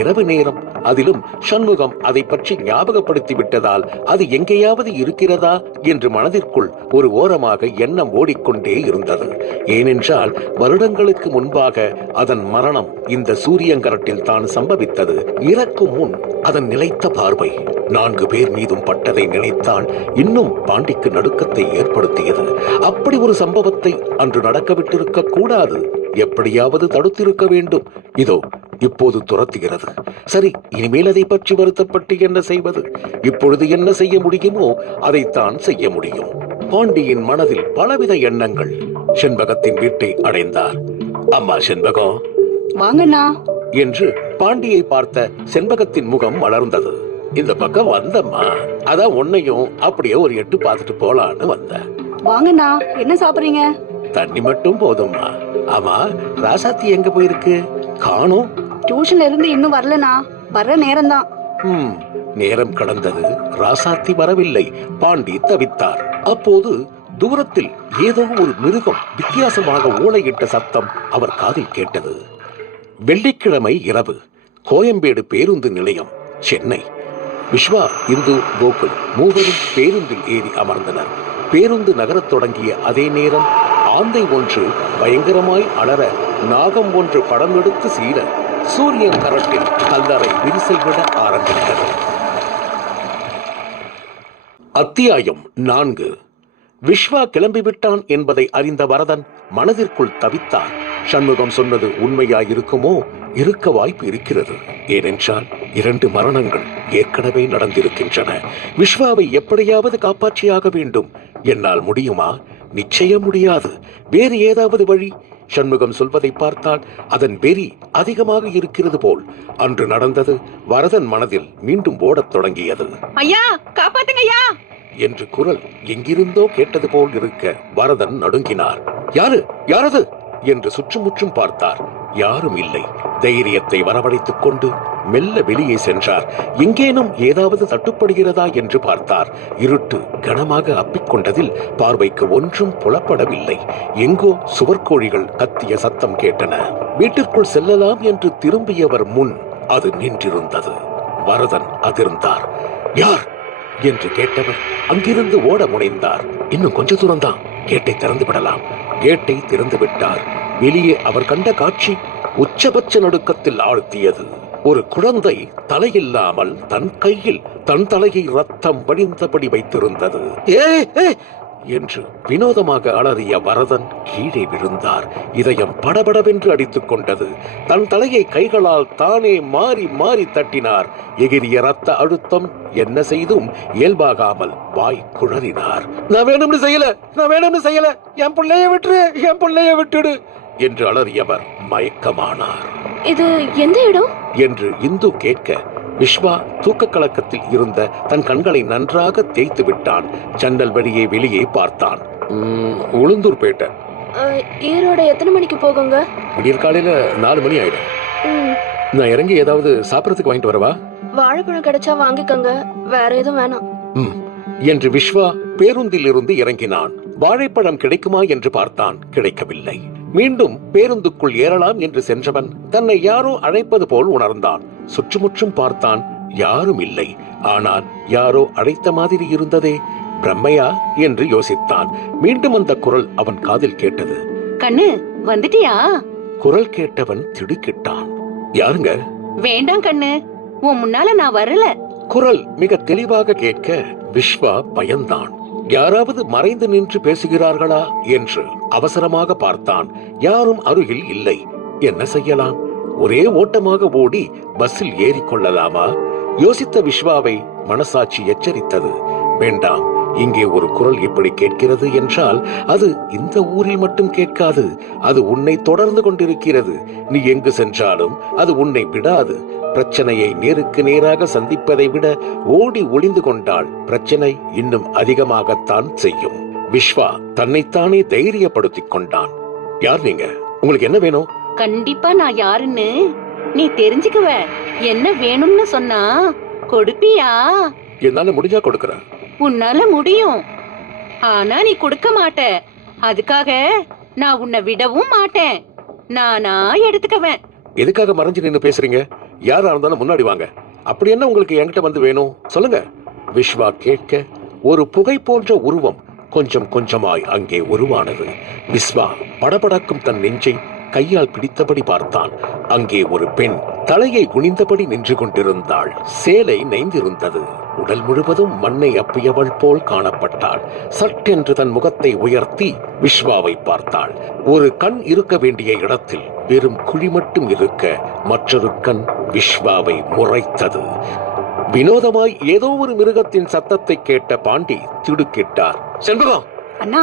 இரவு நேரம் அதிலும் சண்முகம் அதை பற்றி ஞாபகப்படுத்தி விட்டதால் அது எங்கேயாவது இருக்கிறதா என்று மனதிற்குள் ஒரு ஓரமாக எண்ணம் ஓடிக்கொண்டே இருந்தது. ஏனென்றால் வருடங்களுக்கு முன்பாக அதன் மரணம் இந்த சூரியங்கரட்டில் தான் சம்பவித்தது. இறக்கும் முன் அதன் நிலைத்த பார்வை 4 பேர் மீதும் பட்டதை நினைத்தால் இன்னும் பாண்டிக்கு நடுக்கத்தை ஏற்படுத்தியது. அப்படி ஒரு சம்பவத்தை அன்று நடக்கவிட்டிருக்க கூடாது. எப்படியாவது தடுத்திருக்க வேண்டும். இதோ இப்போது துரத்துகிறது. சரி, இனிமேல் அதை பற்றி வருத்தப்பட்டு என்ன செய்வது? இப்பொழுது என்ன செய்ய முடியுமோ அதைத்தான் செய்ய முடியும். பாண்டியின் மனதில் பலவித எண்ணங்கள். செண்பகத்தின் வீட்டை அடைந்தார். அம்மா செண்பகம், வாங்கண்ணா என்று பாண்டியை பார்த்த செண்பகத்தின் முகம் மலர்ந்தது. இந்த பக்கம் வந்தம்மா, அதான் உன்னையும் அப்படியே ஒரு எட்டு பார்த்துட்டு போலான்னு வந்தேன். வாங்கண்ணா, என்ன சாப்பிடுறீங்க? தண்ணி மட்டும் போதும்மா. ஆமா, ராசாத்தி எங்க போயிருக்கு? காணோம். டியூஷன்ல இருந்து இன்னும் வரலண்ணா, வர்ற நேரம்தான். நேரம் கடந்தது, ராசாத்தி வரவில்லை. பாண்டி தவித்தார். அப்போது தூரத்தில் ஏதோ ஒரு மிருகம் வித்தியாசமாக ஓலையிட்ட சத்தம் அவர் காதில் கேட்டது. வெள்ளிக்கிழமை இரவு, கோயம்பேடு பேருந்து நிலையம், சென்னை. விஸ்வா, இந்து, கோகுல் மூவரும் பேருந்தில் ஏறி அமர்ந்தனர். பேருந்து நகரத் தொடங்கிய அதே நேரம் ஆந்தை ஒன்று பயங்கரமாய் அலற, நாகம் ஒன்று படம் எடுத்து சீர, சூரியன் கரட்டில் கல்லறை விரிசல் விட ஆரம்பித்தது. அத்தியாயம் 4. விஸ்வா கிளம்பிவிட்டான் என்பதை அறிந்த வரதன் மனதிற்குள் தவித்தார். சண்முகம் சொன்னது உண்மையாயிருக்குமோ? இருக்க வாய்ப்பு இருக்கிறது. ஏனென்றால் 2 மரணங்கள் ஏற்கனவே நடந்திருக்கின்றன. விஸ்வாவை எப்படியாவது காப்பாற்றியாக வேண்டும். என்னால் முடியுமா? நிச்சயம் முடியாது. வேறு ஏதாவது வழி? சண்முகம் சொல்வதை பார்த்தால் அதன் வெறி அதிகமாக இருக்கிறது போல். அன்று நடந்தது வரதன் மனதில் மீண்டும் ஓடத் தொடங்கியது. ஐயா, காப்பாத்துங்க ஐயா என்று குரல் எங்கிருந்தோ கேட்டது போல் இருக்க வரதன் நடுங்கினார். யாரது என்று சுற்றுமுற்றும் பார்த்தார். யாரும் இல்லை. தைரியத்தை வரவழைத்துக் கொண்டு மெல்ல வெளியே சென்றார். எங்கேனும் ஏதாவது தட்டுப்படுகிறதா என்று பார்த்தார். இருட்டு கனமாக அப்பிக்கொண்டதில் பார்வைக்கு ஒன்றும் புலப்படவில்லை. எங்கோ சுவர்கோழிகள் கத்திய சத்தம் கேட்டன. வீட்டிற்குள் செல்லலாம் என்று திரும்பியவர் முன் அது நின்றிருந்தது. வரதன் அதிர்ந்தார். யார் என்று கேட்டவர் அங்கிருந்து ஓட முனைந்தார். இன்னும் கொஞ்ச தூரம்தான், கேட்டை திறந்து விடலாம். கேட்டை திறந்து விட்டார். வெளியே அவர் கண்ட காட்சி உச்சபட்ச நடுக்கத்தில் ஆழ்த்தியது. ஒரு குழந்தை தலையில்லாமல் தன் கையில் தன் தலையை ரத்தம் வடிந்தபடி வைத்திருந்தது. என்று வினோதமாக அலறிய வரதன் கீழே விழுந்தார். இதயம் படபடவென்று அடித்துக் கொண்டது. தன் தலையை கைகளால் தானே மாறி மாறி தட்டினார். எகிரிய ரத்த அழுத்தம் என்ன செய்தும் இயல்பாகாமல் வாய் குழறினார். நான் வேணும்னு செய்யல, என் பிள்ளைய விட்டுடு என்று அலறியவர் மயக்கமானார். இது எந்த இடம் என்று இந்து கேட்க, விஸ்வா தூக்க கலக்கத்தில் இருந்த தன் கண்களை நன்றாக தேய்த்து விட்டான். ஜன்னல் வழியே வெளியே பார்த்தான். உளுந்தூர்பேட்டை. ஈரோடு எத்தனை மணிக்கு போகுங்க? விடியற் காலையில 4 மணி ஆயிடும். நான் இறங்கி ஏதாவது சாப்பிடறதுக்கு வாங்கிட்டு வரவா? வாழைப்பழம் கிடைச்சா வாங்கிக்கங்க, வேற எதுவும் வேணாம் என்று விஸ்வா பேருந்தில் இருந்து இறங்கினான். வாழைப்பழம் கிடைக்குமா என்று பார்த்தான். கிடைக்கவில்லை. மீண்டும் பேருந்துக்குள் ஏறலாம் என்று சென்றவன் தன்னை யாரோ அழைப்பது போல் உணர்ந்தான். சுற்றுமுற்றும் பார்த்தான். யாரும் இல்லை. ஆனால் யாரோ அழைத்த மாதிரி இருந்ததே. பிரம்மையா என்று யோசித்தான். மீண்டும் அந்த குரல் அவன் காதில் கேட்டது. கண்ணு, வந்துட்டியா? குரல் கேட்டவன் திடுக்கிட்டான். யாருங்க? வேண்டாம் கண்ணு, உன் முன்னால நான் வரல. குரல் மிக தெளிவாக கேட்க விஸ்வா பயந்தான். யாராவது மறைந்து நின்று பேசுகிறார்களா என்று அவசரமாக பார்த்தான். யாரும் அருகில் இல்லை. என்ன செய்யலாம்? ஒரே ஓட்டமாக ஓடி பஸ்ஸில் ஏறிக்கொள்ளலாமா? யோசித்த விஸ்வாவை மனசாட்சி எச்சரித்தது. வேண்டாம், இங்கே ஒரு குரல் இப்படி கேட்கிறது என்றால் அது இந்த ஊரில் மட்டும் கேட்காது. அது உன்னை தொடர்ந்து கொண்டிருக்கிறது. நீ எங்கு சென்றாலும் அது உன்னை விடாது. பிரச்சனையை நேருக்கு நேராக சந்திப்பதை விட ஓடி ஒளிந்து கொண்டால் பிரச்சனை இன்னும் அதிகமாகத்தான் செய்யும். விஸ்வா தன்னைத்தானே தைரியப்படுத்திக் கொண்டான். யார் நீங்க? உங்களுக்கு என்ன வேணும்? கண்டிப்பா நான் யாருன்னு நீ தெரிஞ்சுக்குவ. என்ன வேணும்னு சொன்னா கொடுப்பியா? என்னால முடிஞ்சா கொடுக்கறேன். உன்னால முடியும், ஆனா நீ கொடுக்க மாட்ட. அதுக்காக நான் உன்னை விடவும் மாட்டேன். நானா எடுத்துக்குவேன். எதுக்காக மறைஞ்சு நின்னு பேசுறீங்க? யாரா இருந்தாலும் முன்னாடி வாங்க. அப்படி என்ன உங்களுக்கு என்கிட்ட வந்து வேணும் சொல்லுங்க. விஸ்வா கேட்க ஒரு புகை போன்ற உருவம் கொஞ்சம் கொஞ்சமாய் அங்கே உருவானது. விஸ்வா படபடக்கும் தன் நெஞ்சை கையால் பிடித்தபடி பார்த்தான். அங்கே ஒரு பெண் தலையை குனிந்தபடி நின்று கொண்டிருந்தாள். சேலை நைந்திருந்தது. உடல் முழுவதும் மண்ணை அப்பியவள் போல் காணப்பட்டாள். சட்டென்று தன் முகத்தை உயர்த்தி விஸ்வாவை பார்த்தாள். ஒரு கண் இருக்க வேண்டிய இடத்தில் வெறும் குழி மட்டும் இருக்க மற்றொரு கண் விஸ்வாவை முறைத்தது. வினோதமாய் ஏதோ ஒரு மிருகத்தின் சத்தத்தை கேட்ட பாண்டி திடுக்கிட்டார். செண்பகம் அண்ணா,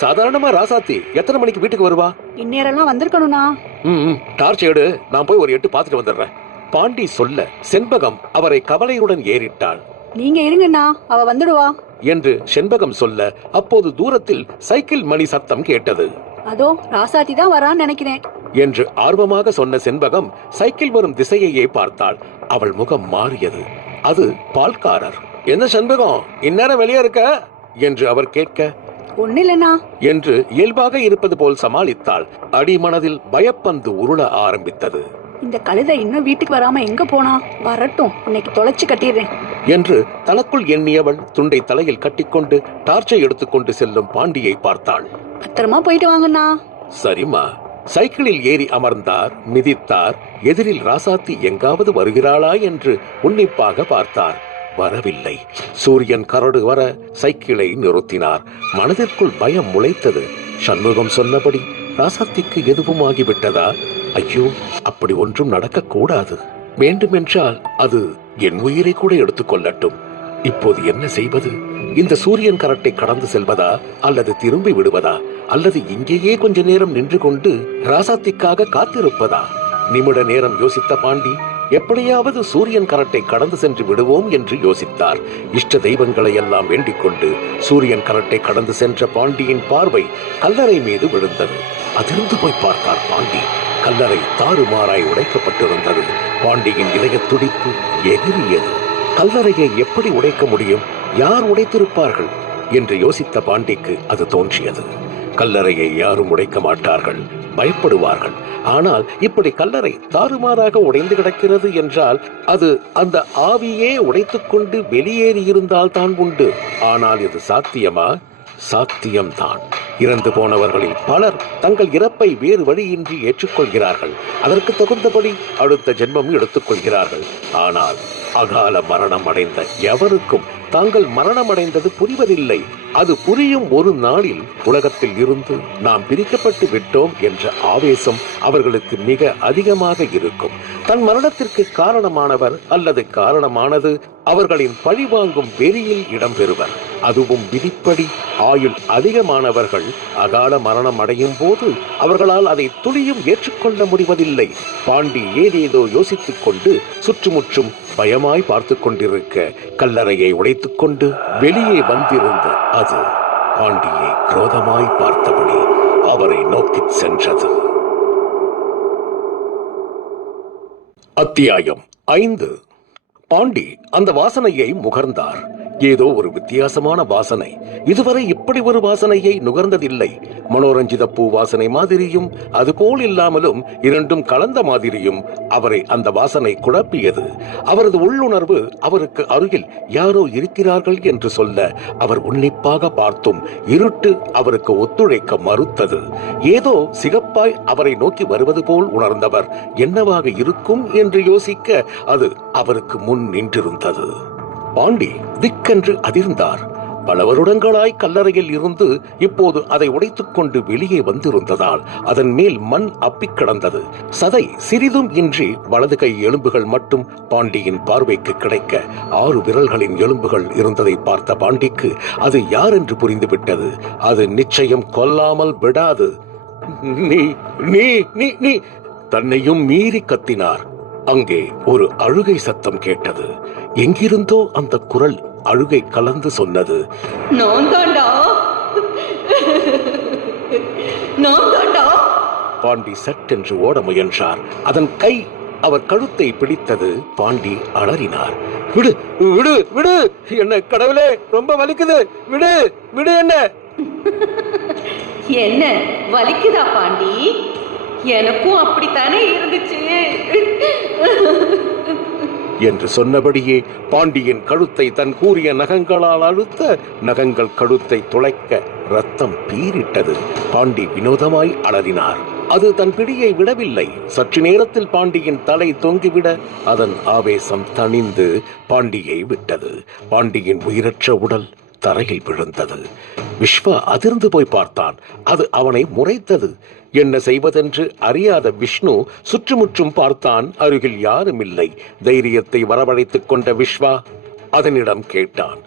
சாதாரணமா ராசாத்தி எத்தனை மணிக்கு வீட்டுக்கு வருவா? இந்நேரம்லாம் வந்திருக்கணும்ண்ணா. டார்ச் எடு, நான் போய் ஒரு 8 பார்த்துட்டு வந்துடுறேன். பாண்டி சொல்ல செண்பகம் அவரை கவலையுடன் ஏறிட்டாள். நீங்க இருங்கண்ணா, அவ வந்துடுவா என்று செண்பகம் சொல்ல அப்போது தூரத்தில் சைக்கிள் மணி சத்தம் கேட்டது. அதோ ராசாத்தி தான் வரான்னு நினைக்கிறேன் என்று ஆர்வமாக சொன்ன செண்பகம் சைக்கிள் வரும் திசையையே பார்த்தாள். அவள் முகம் மாறியது. அது பால்காரர். என்ன செண்பகம், இந்நேரம் வெளியே இருக்க என்று அவர் கேட்க, ஒண்ணு இல்லண்ணா என்று இயல்பாக இருப்பது போல் சமாளித்தாள். அடிமனதில் பயப்பந்து உருள ஆரம்பித்தது. இந்த கழுதை இன்னும் வீட்டுக்கு வராம எங்க போனா? வரட்டும், இன்னைக்கு தொலைச்சு கட்டிடுறேன் என்று தனக்குள் எண்ணியவள் துண்டை தலையில் கட்டிக்கொண்டு டார்ச்சை எடுத்துக்கொண்டு செல்லும் பாண்டியை பார்த்தாள். பத்திரமா போயிட்டு வாங்கண்ணா. சரிம்மா. சைக்கிளில் ஏறி அமர்ந்தார், மிதித்தார். எதிரில் ராசாத்தி எங்காவது வருகிறாளா என்று உன்னிப்பாக பார்த்தார். வரவில்லை. சூரியன் கரடு வர சைக்கிளை நிறுத்தினார். மனதிற்குள் பயம் முளைத்தது. சண்முகம் சொன்னபடி ராசாத்திக்கு எதுவும் ஆகிவிட்டதா? ஐயோ, அப்படி ஒன்றும் நடக்கக்கூடாது. வேண்டுமென்றால் அது என் உயிரை கூட எடுத்துக்கொள்ளட்டும். இப்போது என்ன செய்வது? இந்த சூரியன் கரட்டை கடந்து செல்வதா, அல்லது திரும்பி விடுவதா, அல்லது இங்கேயே கொஞ்ச நேரம் நின்று கொண்டு ராசாத்திக்காக காத்திருப்பதா? நிமிட நேரம் யோசித்த பாண்டி எப்படியாவது சூரியன் கரட்டை கடந்து சென்று விடுவோம் என்று யோசித்தார். இஷ்ட தெய்வங்களை எல்லாம் வேண்டிக் கொண்டு சூரியன் கரட்டை கடந்து சென்ற பாண்டியின் பார்வை கல்லறை மீது விழுந்தது. அதிர்ந்து போய் பார்த்தார் பாண்டி. கல்லறை தாறுமாறாய் உடைக்கப்பட்டிருந்தது. பாண்டியின் இதய துடிப்பு எகிரியது. கல்லறையை எப்படி உடைக்க முடியும்? யார் உடைத்திருப்பார்கள் என்று யோசித்த பாண்டிக்கு அது தோன்றியது. கல்லறையை யாரும் உடைக்க மாட்டார்கள், பயப்படுவார்கள். ஆனால் இப்படி கல்லறை தாறுமாறாக உடைந்து கிடக்கிறது என்றால் அது அந்த ஆவியே உடைத்துக்கொண்டு வெளியேறியிருந்தால் தான் உண்டு. ஆனால் இது சாத்தியமா? சாத்தியம்தான். இறந்து போனவர்களில் பலர் தங்கள் இறப்பை வேறு வழியின்றி ஏற்றுக்கொள்கிறார்கள். அதற்கு தகுந்தபடி அடுத்த ஜென்மம் எடுத்துக்கொள்கிறார்கள். ஆனால் அகால மரணம் அடைந்த எவருக்கும் தாங்கள் மரணம் அடைந்தது புரிவதில்லை. அது புரியும் ஒரு நாளில் உலகத்தில் இருந்து நாம் பிரிக்கப்பட்டு விட்டோம் என்ற ஆவேசம் அவர்களுக்கு மிக அதிகமாக இருக்கும். தன் மரணத்திற்கு காரணமானவர் அல்லது காரணமானது அவர்களின் பழிவாங்கும் வெறியில் இடம்பெறுவர். அதுவும் விதிப்படி ஆயுள் அதிகமானவர்கள் அகால மரணம் அடையும் போது அவர்களால் அதை துளியும் ஏற்றுக்கொள்ள முடிவதில்லை. பாண்டி ஏதேதோ யோசித்துக் கொண்டு சுற்றுமுற்றும் பயமாய் பார்த்து கொண்டிருக்க கல்லறையை உடைத்துக் கொண்டு வெளியே வந்திருந்த அது பாண்டியை குரோதமாய் பார்த்தபடி அவரை நோக்கி சென்றது. அத்தியாயம் 5. பாண்டி அந்த வாசனையை முகர்ந்தார். ஏதோ ஒரு வித்தியாசமான வாசனை. இதுவரை இப்படி ஒரு வாசனையை நுகர்ந்ததில்லை. மனோரஞ்சித பூ வாசனை மாதிரியும் அதுபோல் இல்லாமலும் இரண்டும் கலந்த மாதிரியும் அவரை அந்த வாசனை குழப்பியது. அவரது உள்ளுணர்வு அவருக்கு அருகில் யாரோ இருக்கிறார்கள் என்று சொல்ல அவர் உன்னிப்பாக பார்த்தும் இருட்டு அவருக்கு ஒத்துழைக்க மறுத்தது. ஏதோ சிகப்பாய் அவரை நோக்கி வருவது போல் உணர்ந்தவர் என்னவாக இருக்கும் என்று யோசிக்க அது அவருக்கு முன் நின்றிருந்தது. பாண்டி திக்கென்று அதிர்ந்தார். பல வருடங்களாய் கல்லறையில் இருந்து இப்போது அதை உடைத்துக் கொண்டு வெளியே வந்திருந்ததால் அதன் மேல் மண் அப்பிக் கிடந்தது. சதை சிறிதும் இன்றி வலது கை எலும்புகள் மட்டும் பாண்டியின் பார்வைக்கு கிடைக்க 6 விரல்களின் எலும்புகள் இருந்ததை பார்த்த பாண்டிக்கு அது யார் என்று புரிந்துவிட்டது. அது நிச்சயம் கொல்லாமல் விடாது. நீ நீ நீ நீ தன்னையும் மீறி கத்தினார். அங்கே ஒரு அழுகை சத்தம் கேட்டது. எங்கிருந்தோ அந்த குரல் அழுகை கலந்து சொன்னது, பாண்டி சட்டென்று ஓட முயன்றார். அதன் கை அவர் கழுத்தை பிடித்தது. பாண்டி அலறினார். விடு விடு விடு, என்ன கடவுளே, ரொம்ப வலிக்குது, விடு விடு. என்ன வலிக்குதா பாண்டி? எனக்கும் அப்படித்தானே இருந்துச்சு. என்று சொன்னபடியே பாண்டியின் கழுத்தை தன் கூரிய நகங்களால் அழுத்த நகங்கள் கழுத்தை துளைக்க ரத்தம் பீரிட்டது. பாண்டி வினோதமாய் அலறினார். அது தன் பிடியை விடவில்லை. சற்று நேரத்தில் பாண்டியின் தலை தொங்கிவிட அதன் ஆவேசம் தணிந்து பாண்டியை விட்டது. பாண்டியின் உயிரற்ற உடல் தரையில் விழுந்தது. விஸ்வா அதிர்ந்து போய் பார்த்தான். அது அவனை முறைத்தது. என்ன செய்வதென்று அறியாத விஷ்ணு சுற்றுமுற்றும் பார்த்தான். அருகில் யாரும் இல்லை. தைரியத்தை வரவழைத்துக் கொண்ட விஸ்வா அதனிடம் கேட்டான்,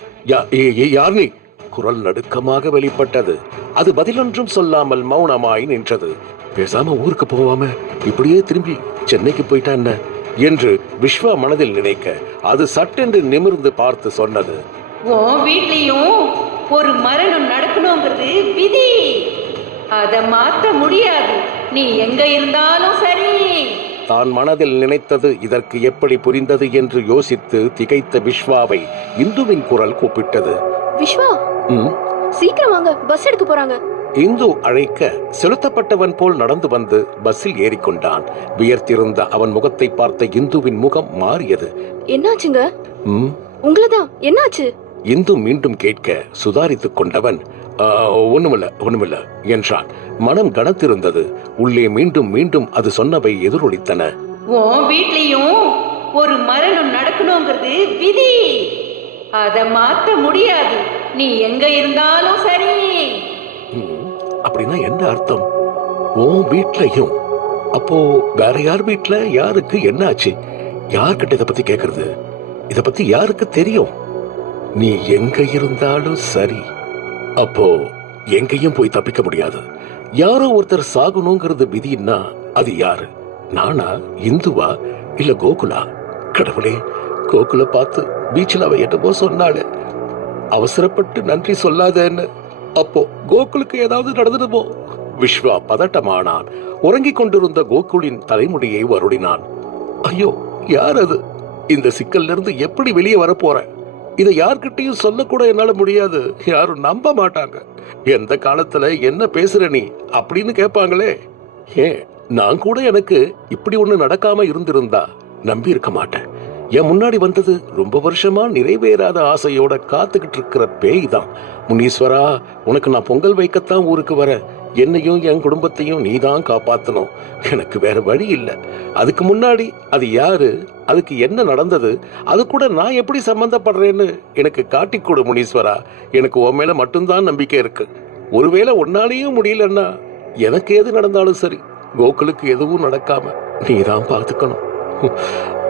யார் நீ? குரல் நடுக்கமாக வெளிப்பட்டது. அது பதிலொன்றும் சொல்லாமல் மௌனமாய் நின்றது. பேசாம ஊருக்கு போவாம இப்படியே திரும்பி சென்னைக்கு போயிட்டா என்ன என்று விஸ்வா மனதில் நினைக்க, அது சட்டென்று நிமிர்ந்து பார்த்து சொன்னது, உன் வீட்லயும் ஒரு மரணம் நடக்கணுங்கிறது விதி. அத மாத்த முடியாது. நீ எங்க இருந்தாலும் சரி. தான் மனதில் நினைத்தது இதற்கு எப்படி புரிந்தது என்று யோசித்து திகைத்த விஸ்வாவை இந்துவின் குரல் கூப்பிட்டது. விஸ்வா, சீக்கிரம் வாங்க, பஸ் எடுக்க போறாங்க. இந்து அழைக்க செலுத்தப்பட்டவன் போல் நடந்து வந்து பஸ்ஸில் ஏறிக்கொண்டான். வியர்த்திருந்த அவன் முகத்தை பார்த்த இந்துவின் முகம் மாறியது. என்னாச்சுங்க? உங்களதான், என்னாச்சு? இந்து மீண்டும் கேட்க சுதாரித்துக் கொண்டவன், ஒண்ணுமில்ல என்றான். மனம் கனத்திருந்தது. உள்ளே மீண்டும் மீண்டும் அது சொன்னவை எதிரொலித்தன. உன் வீட்லயும் ஒரு மரணம் நடக்கணுங்கிறது விதி. அத மாத்த முடியாது. நீ எங்க இருந்தாலும் சரி. அப்படின்னா என்ன அர்த்தம்? உன் வீட்லயும்? அப்போ வேற யார் வீட்ல யாருக்கு என்ன ஆச்சு? யார்கிட்ட இதை பத்தி கேக்குறது? இத பத்தி யாருக்கு தெரியும்? நீ எங்க இருந்தாலும் சரி. அப்போ எங்கேயும் போய் தப்பிக்க முடியாது. யாரோ ஒருத்தர் சாகணுங்கிறது விதின்னா அது யாரு? நானா, இந்துவா, இல்ல கோகுலா? கடவுளே, கோகுல பார்த்து பீச்சில் அவ என்னமோ சொன்னாளே, அவசரப்பட்டு நன்றி சொல்லாதேன்னு. அப்போ கோகுலுக்கு ஏதாவது நடந்துடுமோ? விஸ்வா பதட்டமானான். உறங்கிக் கொண்டிருந்த கோகுலின் தலைமுடியை வருடினான். ஐயோ, யார் அது? இந்த சிக்கல்ல இருந்து எப்படி வெளியே வரப்போற? இதை யார்கிட்டையும் சொல்லக்கூட என்னால முடியாது. யாரும் நம்ப மாட்டாங்க. எந்த காலத்துல என்ன பேசுற நீ அப்படின்னு கேட்பாங்களே. ஏன், நான் கூட எனக்கு இப்படி ஒண்ணு நடக்காம இருந்திருந்தா நம்பி இருக்க மாட்டேன். என் முன்னாடி வந்தது ரொம்ப வருஷமா நிறைவேறாத ஆசையோட காத்துக்கிட்டு இருக்கிற பேய் தான். முனீஸ்வரா, உனக்கு நான் பொங்கல் வைக்கத்தான் ஊருக்கு வர. என்னையும் என் குடும்பத்தையும் நீ தான் காப்பாத்தணும். எனக்கு வேற வழி இல்லை. அதுக்கு முன்னாடி அது யாரு, அதுக்கு என்ன நடந்தது, அது கூட நான் எப்படி சம்பந்தப்படுறேன்னு எனக்கு காட்டிக்கொடு முனீஸ்வரா. எனக்கு உன் மேல மட்டும்தான் நம்பிக்கை இருக்கு. ஒருவேளை உன்னாலேயும் முடியலன்னா எனக்கு எது நடந்தாலும் சரி, கோகுலுக்கு எதுவும் நடக்காம நீ தான் பார்த்துக்கணும்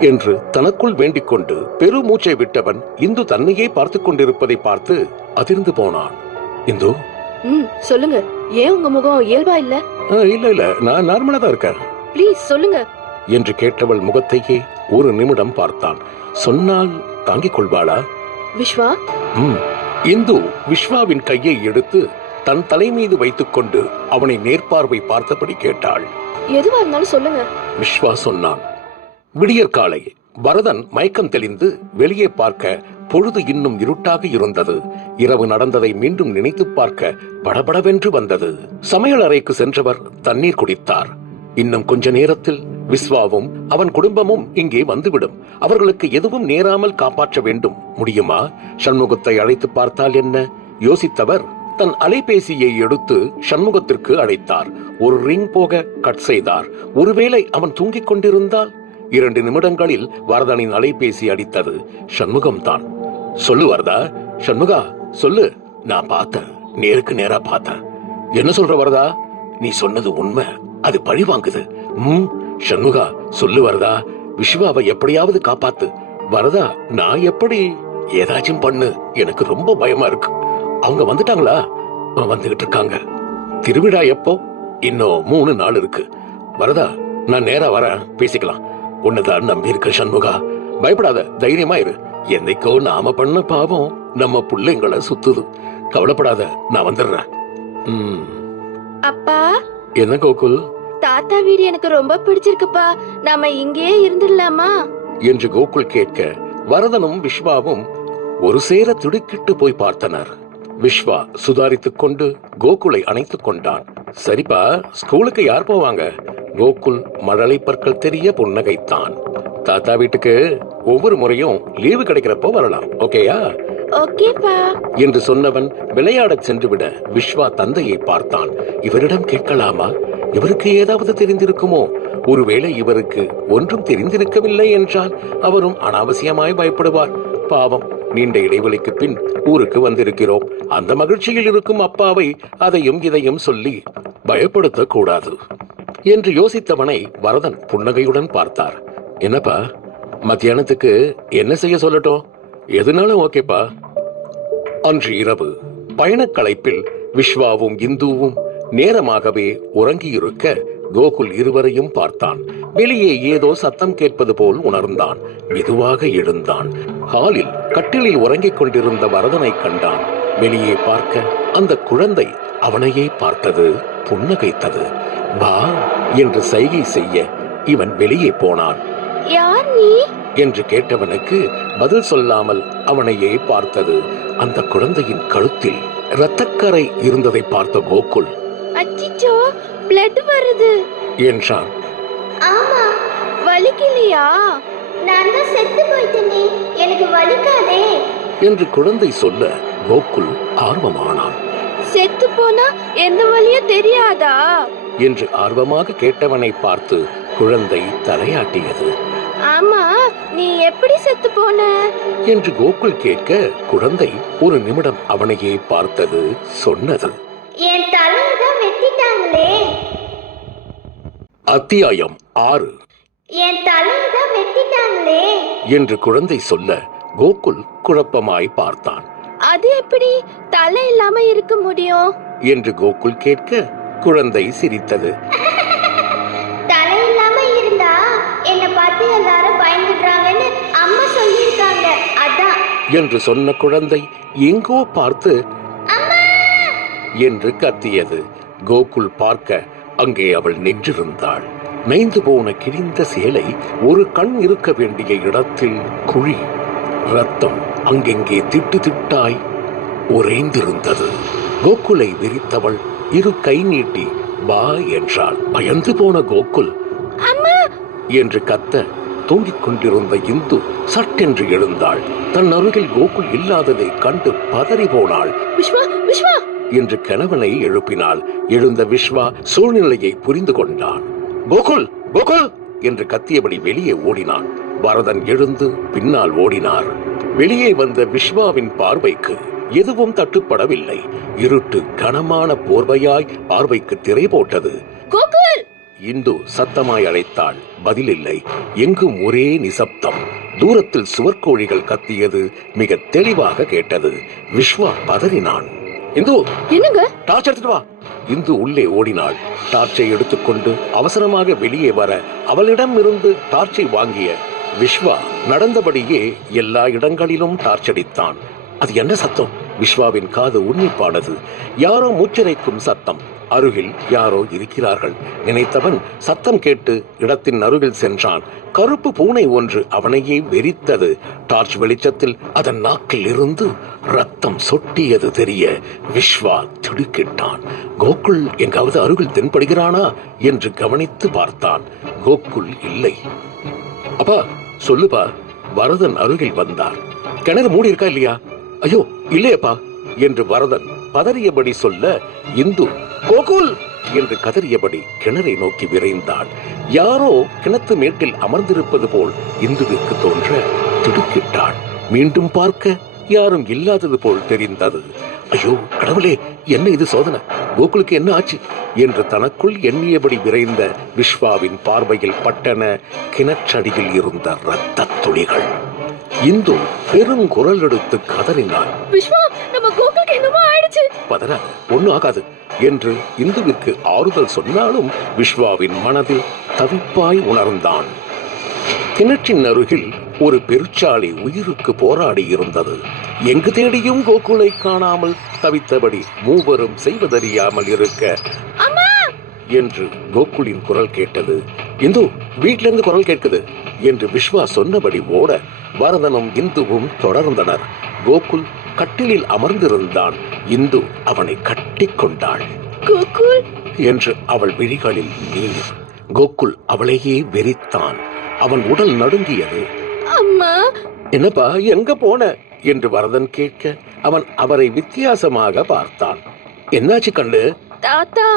என்று தனக்குள் வேண்டிக் கொண்டு பெருமூச்சை விட்டவன் இந்து தன்னையே பார்த்து கொண்டிருப்பதை பார்த்து அதிர்ந்து போனான். இந்து, சொல்லுங்க, ஏன் உங்க முகம் இயல்பா இல்ல? இல்ல, நான் நார்மலா தான் இருக்கேன். ப்ளீஸ் சொல்லுங்க என்று கேட்டவள் முகத்தையே ஒரு நிமிடம் பார்த்தான். சொன்னால் தாங்கிக் கொள்வாளா? விஸ்வா. இந்து விஸ்வாவின் கையை எடுத்து தன் தலை மீது வைத்துக் கொண்டு அவனை நேர்பார்வை பார்த்தபடி கேட்டாள். எதுவா இருந்தாலும் சொல்லுங்க. விஸ்வா சொன்னான். விடியற் காலை பரதன் மயக்கம் தெளிந்து வெளியே பார்க்க பொழுது இன்னும் இருட்டாக இருந்தது. இரவு நடந்ததை மீண்டும் நினைத்து பார்க்க படபடவென்று வந்தது. சமையல் அறைக்கு சென்றவர் தண்ணீர் குடித்தார். இன்னும் கொஞ்ச நேரத்தில் விஸ்வாவும் அவன் குடும்பமும் இங்கே வந்துவிடும். அவர்களுக்கு எதுவும் நேராமல் காப்பாற்ற வேண்டும். முடியுமா? சண்முகத்தை அழைத்து பார்த்தால் என்ன? யோசித்தவர் தன் அலைபேசியை எடுத்து சண்முகத்திற்கு அழைத்தார். ஒரு ரிங் போக கட் செய்தார். ஒருவேளை அவன் தூங்கிக் கொண்டிருந்தால்? 2 நிமிடங்களில் வரதனின் அலைபேசி அடித்தது. சண்முகம் தான். சொல்லு வரதா. சண்முகா, சொல்லு. நான் பார்த்தேன், நேருக்கு நேரா பார்த்தேன். என்ன சொல்ற வரதா? நீ சொன்னது உண்மை. அது பழி வாங்குது. சண்முகா, சொல்லு வரதா. விஸ்வாவை எப்படியாவது காப்பாத்து. வரதா, நான் எப்படி? ஏதாச்சும் பண்ணு. எனக்கு ரொம்ப பயமா இருக்கு. அவங்க வந்துட்டாங்களா? வந்துகிட்டு இருக்காங்க. திருவிழா எப்போ? இன்னும் 3 நாள் இருக்கு. வரதா, நான் நேரா வரேன், பேசிக்கலாம். உன்னதான் நம்பி இருக்க சண்முகா. பயப்படாத, தைரியமா இரு. என்னைக்கோ நாம பண்ண பாவம் நம்ம பிள்ளைங்களை சுத்துது. கவலைப்படாத, நான் வந்துடுறேன். அப்பா. என்ன கோகுல்? தாத்தா வீடு எனக்கு ரொம்ப பிடிச்சிருக்குப்பா. நாம இங்கேயே இருந்துடலாமா என்று கோகுல் கேட்க வரதனும் விஸ்வாவும் ஒரு சேர திடுக்கிட்டு போய் பார்த்தனர். விஸ்வா சுதாரித்துக் கொண்டு கோகுலை அணைத்துக் கொண்டான். சரிப்பா, ஸ்கூலுக்கு யார் போவாங்க? கோகுல் மழலை பற்கள் தெரிய புன்னகைத்தான். தாத்தா வீட்டுக்கு ஒவ்வொரு முறையும் லீவு கிடைக்கிறப்போ வரலாம், ஓகேயா ஓகேப்பா. என்று சொன்னவன் விளையாடச் சென்றுவிட விஸ்வா தந்தையை பார்த்தான். இவரிடம் கேட்கலாமா? இவருக்கு ஏதாவது தெரிந்திருக்குமோ? ஒருவேளை இவருக்கு ஒன்றும் தெரிந்திருக்கவில்லை என்றால் அவரும் அனாவசியமாய் பயப்படுவார். பாவம், நீண்ட இடைவெளிக்கு பின் ஊருக்கு வந்திருக்கிறோம். அந்த மகிழ்ச்சியில் இருக்கும் அப்பாவை அதையும் இதையும் சொல்லி பயப்படுத்தக் கூடாது என்று யோசித்தவனை வரதன் புன்னகையுடன் பார்த்தார். என்னப்பா, மத்தியானத்துக்கு என்ன செய்ய சொல்லட்டும்? எதுனாலும் ஓகேப்பா. அன்று இரவு பயணக்களைப்பில் விஸ்வாவும் இந்துவும் நேரமாகவே உறங்கியிருக்க கோகுல் இருவரையும் பார்த்தான். வெளியே ஏதோ சத்தம் கேட்பது போல் உணர்ந்தான். மெதுவாக எழுந்தான். ஹாலில் கட்டிலில் உறங்கிக் கொண்டிருந்த வரதனை கண்டான். வெளியே பார்க்க அந்த குழந்தை அவனையே பார்த்தது, புன்னகைத்தது. வா என்று சைகை செய்ய இவன் வெளியே போனான். யார் நீ என்று கேட்டவனுக்கு பதில் சொல்லாமல் அவனையே பார்த்தது. அந்த குழந்தையின் கழுத்தில் இரத்தக்கரை இருந்ததை பார்த்த கோகுல், அச்சிச்சோ, பிளட் வருது என்றான். ஆமா, வலிக்கலையா? நான் தான் செத்து போயிட்டேனே, எனக்கு வலிக்காதே. என்று குழந்தை சொல்ல கோகுல் ஆர்வமானான். செத்து போனா எந்த வலியும் தெரியாதா என்று ஆர்வமாக கேட்டவனை பார்த்து குழந்தை தலையாட்டியது. ஆமா, நீ எப்படி செத்து போன? என்று கோகுல் கேட்க குழந்தை ஒரு நிமிடம் அவனையே பார்த்தது. சொன்னது, என் தலையை தான் வெட்டிட்டாங்களே. அத்தியாயம் 6. என் தலையை தான் வெட்டிட்டாங்களே என்று குழந்தை சொல்ல கோகுல் குழப்பமாய் பார்த்தான். அது எப்படி தலை இல்லாம இருக்க முடியும் என்று கோகுல் கேட்க குழந்தை சிரித்தது. தலை இல்லாம இருந்தா என்ன பார்த்து எல்லாரும் பயந்துடுறாங்கன்னு அம்மா சொல்லியிருக்காங்க, அதான். என்று சொன்ன குழந்தை எங்கோ பார்த்து என்று கத்தியது. கோகுல் பார்க்க அங்கே அவள் நின்றிருந்தாள். நைந்து போன கிழிந்த சேலை, ஒரு கண் இருக்க வேண்டிய இடத்தில் குழி, ரத்தம் அங்கெங்கே திட்டு திட்டாய் உறைந்திருந்தது. கோகுலை விரித்தவள் இரு கை நீட்டி வா என்றாள். பயந்து போன கோகுல் என்று கத்த தூங்கிக் கொண்டிருந்த இந்து சட்டென்று எழுந்தாள். தன் அருகில் கோகுல் இல்லாததை கண்டு பதறி போனாள். விஸ்வா, விஸ்வா என்று கணவனை எழுப்பினாள். எழுந்த விஸ்வா சூழ்நிலையை புரிந்து கொண்டான். கோகுல், கோகுல் என்று கத்தியபடி வெளியே ஓடினான். வரதன் எழுந்து பின்னால் ஓடினார். வெளியே வந்த விஸ்வாவின் பார்வைக்கு எதுவும் தட்டுப்படவில்லை. இருட்டு கனமான போர்வையாய் பார்வைக்கு திரை போட்டது. கோகுல்! இந்து சத்தமாய் அழைத்தாள். பதிலில்லை. எங்கும் ஒரே நிசப்தம். தூரத்தில் சுவர்கோழிகள் கத்தியது மிக தெளிவாக கேட்டது. விஸ்வா பதறினான். இந்து, என்னங்க? டார்ச் எடுத்துட்டு வா. இந்து உள்ளே ஓடினாள். டார்ச்சை எடுத்துக்கொண்டு அவசரமாக வெளியே வர அவளிடம் இருந்து டார்ச்சை வாங்கிய விஸ்வா நடந்தபடியே எல்லா இடங்களிலும் டார்ச் அடித்தான். அது என்ன சத்தம்? விஸ்வாவின் காது உன்னிப்பானது. யாரோ மூச்சிறைக்கும் சத்தம். அருகில் யாரோ இருக்கிறார்கள் நினைத்தவன் சத்தம் கேட்டு இடத்தின் அருகில் சென்றான். கருப்பு பூனை ஒன்று அவனையே வெறித்தது. டார்ச் வெளிச்சத்தில் அதன் நாக்கில் இருந்து ரத்தம் சொட்டியது தெரிய விஸ்வா திடுக்கிட்டான். கோகுல் எங்காவது அருகில் தென்படுகிறானா என்று கவனித்து பார்த்தான். கோகுல் இல்லை. அப்பா சொல்லுப்பா. வரதன் அருகில் வந்தார். கிணறு மூடி இருக்கா இல்லையா? ஐயோ இல்லையப்பா என்று வரதன் பதறியபடி சொல்ல இந்து கோகுல் என்று கதறியபடி கிணறை நோக்கி விரைந்தாள். யாரோ கிணத்து மேட்டில் அமர்ந்திருப்பது போல் இந்துவிற்கு தோன்ற திடுக்கிட்டாள். மீண்டும் பார்க்க யாரும் இல்லாதது போல் தெரிந்தது. ஐயோ கடவுளே, என்ன இது சோதனை? கோகுலுக்கு என்ன ஆச்சு என்று தனக்குள் எண்ணியபடி விரைந்த விஸ்வாவின் பார்வையில் பட்டன கிணற்றடியில் இருந்த இரத்த துளிகள். இந்து பெரும் குரல் எடுத்து கதறினாள். விஸ்வா, நம்ம கோகுலுக்கு என்னமோ ஆயிடுச்சு. பதறாத, ஒன்னும் ஆகாது என்று இந்துவிற்கு ஆறுதல் சொன்னாலும் விஸ்வாவின் மனதில் தவிப்பாய் உணர்ந்தான். கிணற்றின் அருகில் ஒரு பெருச்சாளி உயிருக்கு போராடி இருந்தது. எங்கு தேடியும் கோகுலை காணாமல் தவித்தபடி மூவரும் செய்வதறியாமல் இருக்க என்று கோகுலின் குரல் கேட்டது. இந்து, வீட்டில இருந்து குரல் கேட்குது என்று விஸ்வா சொன்னபடி ஓட வரதனும் இந்துவும் தொடர்ந்தனர். கோகுல் கட்டிலில் அமர்ந்திருந்தான். இந்து அவனை கட்டி கொண்டாள். கோகுல் என்று அவள் விழிகளில் நீர். கோகுல் அவளையே வெறித்தான். அவன் உடல் நடுங்கியது. அம்மா என்னப்பா எங்க போன என்று வரதன் கேட்க அவன் அவரை வித்தியாசமாக பார்த்தான். என்னாச்சு கண்ணு? தாத்தா,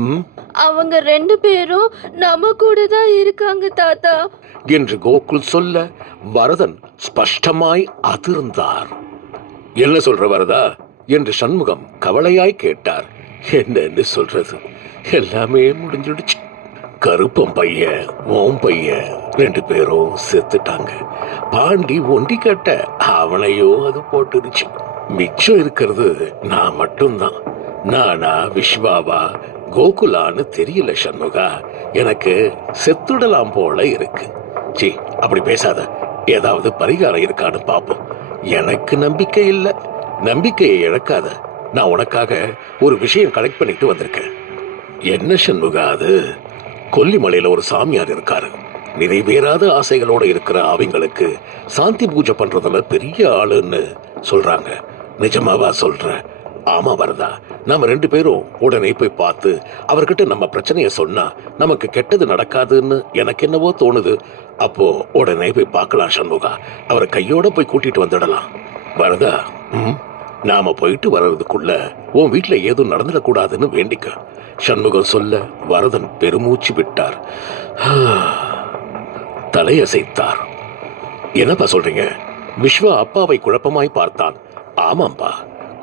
ம் அவங்க 2 பேரும் நம்ம கூட தான் இருக்காங்க தாத்தா என்று கோகுல் சொல்ல வரதன் ஸ்பஷ்டமாய் அதிர்ந்தார். என்ன சொல்ற வரதா என்று சண்முகம் கவலையாய் கேட்டார். என்னன்னு சொல்றது, எல்லாமே முடிஞ்சிடுச்சு. கருப்பம் பையன் ஓம் பையன் 2 பேரும் செத்துட்டாங்க. பாண்டி ஒண்டி கட்ட அவனையோ அது போட்டுருச்சு. மிச்சம் இருக்கிறது நான் மட்டும்தான். நானா விஸ்வாவா கோகுலான்னு தெரியல சண்முகா. எனக்கு செத்துடலாம் போல இருக்கு. சி, அப்படி பேசாத. ஏதாவது பரிகாரம் இருக்கான்னு பாப்போம். எனக்கு நம்பிக்கை இல்லை. நம்பிக்கையை இழக்காத. நான் உனக்காக ஒரு விஷயம் கலெக்ட் பண்ணிட்டு வந்திருக்கேன். என்ன சண்முகா அது? கொல்லிமலையில ஒரு சாமியார் இருக்காரு. நிறைவேறாத ஆசைகளோட இருக்கிற அவங்களுக்கு சாந்தி பூஜை பண்றதுல பெரிய ஆளுன்னு சொல்றாங்க. நிஜமாவா சொல்ற? ஆமா வரதா, நாம 2 பேரும் உடனே போய் பார்த்து அவர்கிட்ட நம்ம பிரச்சனைய சொன்னா நமக்கு கெட்டது நடக்காதுன்னு எனக்கு என்னவோ தோணுது. அப்போ உடனே போய் பார்க்கலாம் சண்முகா. அவரை கையோட போய் கூட்டிட்டு வந்துடலாம். வரதா, நாம போயிட்டு வர்றதுக்குள்ள உன் வீட்டுல ஏதும் நடந்துடக்கூடாதுன்னு வேண்டிக்க. சண்முகம் சொல்ல வரதன் பெருமூச்சு விட்டார். தலையசைத்தார். என்னப்பா சொல்றீங்க? விஸ்வா அப்பாவை குழப்பமாய் பார்த்தான். ஆமாம்பா,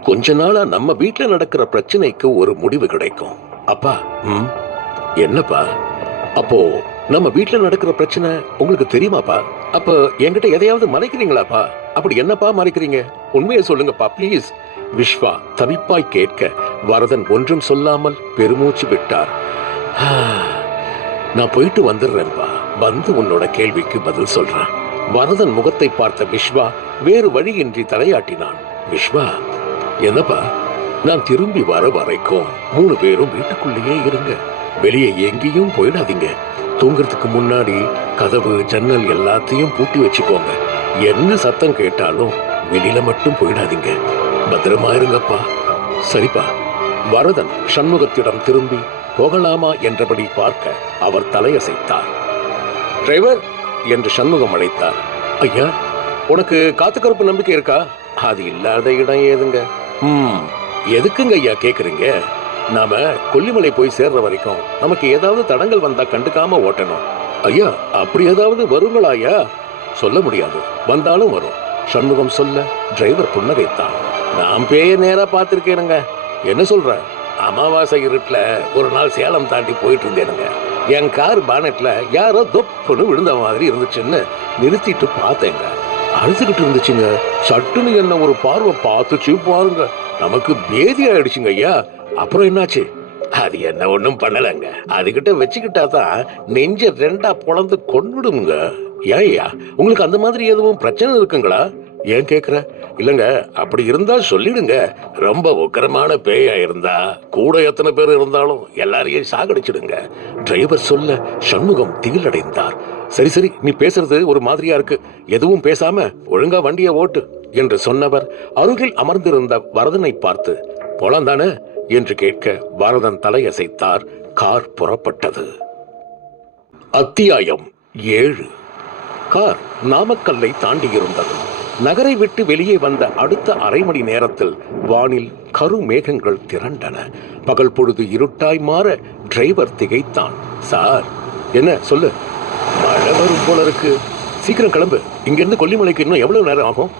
கொஞ்ச நாளா நம்ம வீட்டுல நடக்கிற பிரச்சனைக்கு ஒரு முடிவு கிடைக்கும். அப்பா, என்னப்பா? அப்போ நம்ம வீட்டுல நடக்கிற பிரச்சனை உங்களுக்கு தெரியுமாப்பா? அப்ப என்கிட்ட எதையாவது மறைக்கிறீங்களாப்பா? அப்படி என்னப்பா மறைக்கிறீங்க? உண்மையை சொல்லுங்கப்பா ப்ளீஸ். விஸ்வா தவிப்பாய் கேட்க வரதன் ஒன்றும் சொல்லாமல் பெருமூச்சு விட்டார். நான் போயிட்டு வந்துடுறேன்பா. வந்து உன்னோட கேள்விக்கு பதில் சொல்றேன். வரதன் முகத்தை பார்த்த விஸ்வா வேறு வழியின்றி தலையாட்டினான். விஸ்வா, என்னப்பா? நான் திரும்பி வர வரைக்கும் 3 பேரும் வீட்டுக்குள்ளேயே இருங்க. வெளியே எங்கேயும் போயிடாதீங்க. தூங்குறதுக்கு முன்னாடி கதவு ஜன்னல் எல்லாத்தையும் பூட்டி வச்சுக்கோங்க. என்ன சத்தம் கேட்டாலும் வெளியில மட்டும் போயிடாதீங்க. பத்திரமா இருங்கப்பா. சரிப்பா. வரதன் சண்முகத்திடம் திரும்பி போகலாமா என்றபடி பார்க்க அவர் தலையசைத்தார். டிரைவர் என்று சண்முகம் அழைத்தார். ஐயா, உனக்கு காத்து கருப்பு நம்பிக்கை இருக்கா? அது இல்லாத இடம் ஏதுங்க? எதுக்குங்க ஐயா கேக்குறீங்க? நாம கொல்லிமலை போய் சேர்ற வரைக்கும் நமக்கு ஏதாவது தடங்கள் வந்தா கண்டுக்காம ஓட்டணும். ஐயா, அப்படி ஏதாவது வருங்களா ஐயா? சொல்ல முடியாது, வந்தாலும் வரும். சண்முகம் சொல்ல டிரைவர் புன்னகைத்தான். நான் பேய நேரா பார்த்திருக்கேனுங்க. என்ன சொல்ற? அமாவாசை இருட்டுல ஒரு நாள் சேலம் தாண்டி போயிட்டு இருந்தேனுங்க. என் கார் பானட்ல யாரோ தொப்புன்னு விழுந்த மாதிரி இருந்துச்சுன்னு நிறுத்திட்டு பார்த்தேங்க. அழுதுகிட்டு இருந்துச்சுங்க. சட்டுன்னு என்ன ஒரு பார்வை பார்த்துச்சு பாருங்க. நமக்கு பேதி ஆயிடுச்சுங்க ஐயா. அப்புறம் என்னாச்சு? அது என்ன ஒண்ணும் பண்ணலங்க. அதுகிட்ட வச்சுக்கிட்டா தான் நெஞ்ச 2ஆ பொளந்து கொன்னுடுங்க. ஏய்யா, உங்களுக்கு அந்த மாதிரி எதுவும் பிரச்சனை இருக்குங்களா? ஏன் கேக்குற? இல்லங்க, அப்படி இருந்தா சொல்லிடுங்க. ரொம்ப உக்கரமான பேயா இருந்தா கூட எத்தனை பேர் இருந்தாலும் எல்லாரையும் சாகடிச்சிடுங்க. டிரைவர் சொல்ல சண்முகம் திகிலடைந்தார். சரி சரி, நீ பேசுறது ஒரு மாதிரியா இருக்கு. எதுவும் பேசாம ஒழுங்கா வண்டியை ஓட்டு என்று சொன்னவர் அருகில் அமர்ந்திருந்த வரதனை பார்த்து போலாம் தானே என்று கேட்க வரதன் தலையசைத்தார். கார் புறப்பட்டது. அத்தியாயம் 7. கார் நாமக்கல்லை தாண்டியிருந்தது. நகரை விட்டு வெளியே வந்த அடுத்த அரை மணி நேரத்தில் வானில் கருமேகங்கள் திரண்டன. பகல் பொழுது இருட்டாய் மாற டிரைவர் திகைத்தான். சார், என்ன சொல்லு? மழை வரும் போல இருக்கு. சீக்கிரம் கிளம்பு. இங்கிருந்து கொல்லிமலைக்கு இன்னும் எவ்வளவு நேரம் ஆகும்?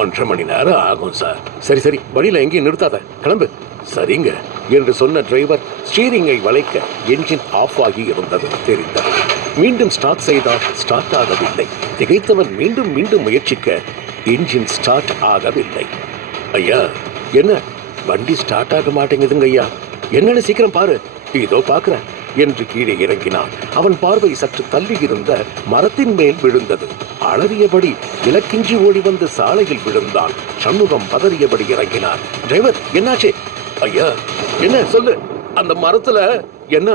1.5 மணி நேரம் ஆகும் சார். சரி சரி, வழியில எங்கேயும் நிறுத்தாத, கிளம்பு. சரிங்க என்று சொன்ன டிரைவர் ஸ்டீரிங்கை வளைக்க என்ஜின் ஆஃப் ஆகி இருந்தது தெரிந்தது. மீண்டும் ஸ்டார்ட் செய்தால் ஸ்டார்ட் ஆகவில்லை. திகைத்தவன் மீண்டும் மீண்டும் முயற்சிக்க என்ஜின் ஸ்டார்ட் ஆகவில்லை. ஐயா, என்ன வண்டி ஸ்டார்ட் ஆக மாட்டேங்குதுங்க ஐயா. என்னன்னு சீக்கிரம் பாரு. இதோ பாக்குறேன் என்று கீழே இறங்கினான். அவன் பார்வை சற்று தள்ளி இருந்த மரத்தின் மேல் விழுந்தது. அலறியபடி இலக்கின்றி ஓடி வந்து சாலையில் விழுந்தான். சண்முகம் பதறியபடி இறங்கினான். டிரைவர், என்னாச்சு? ஐயா, என்ன சொல்லு? அந்த மரத்துல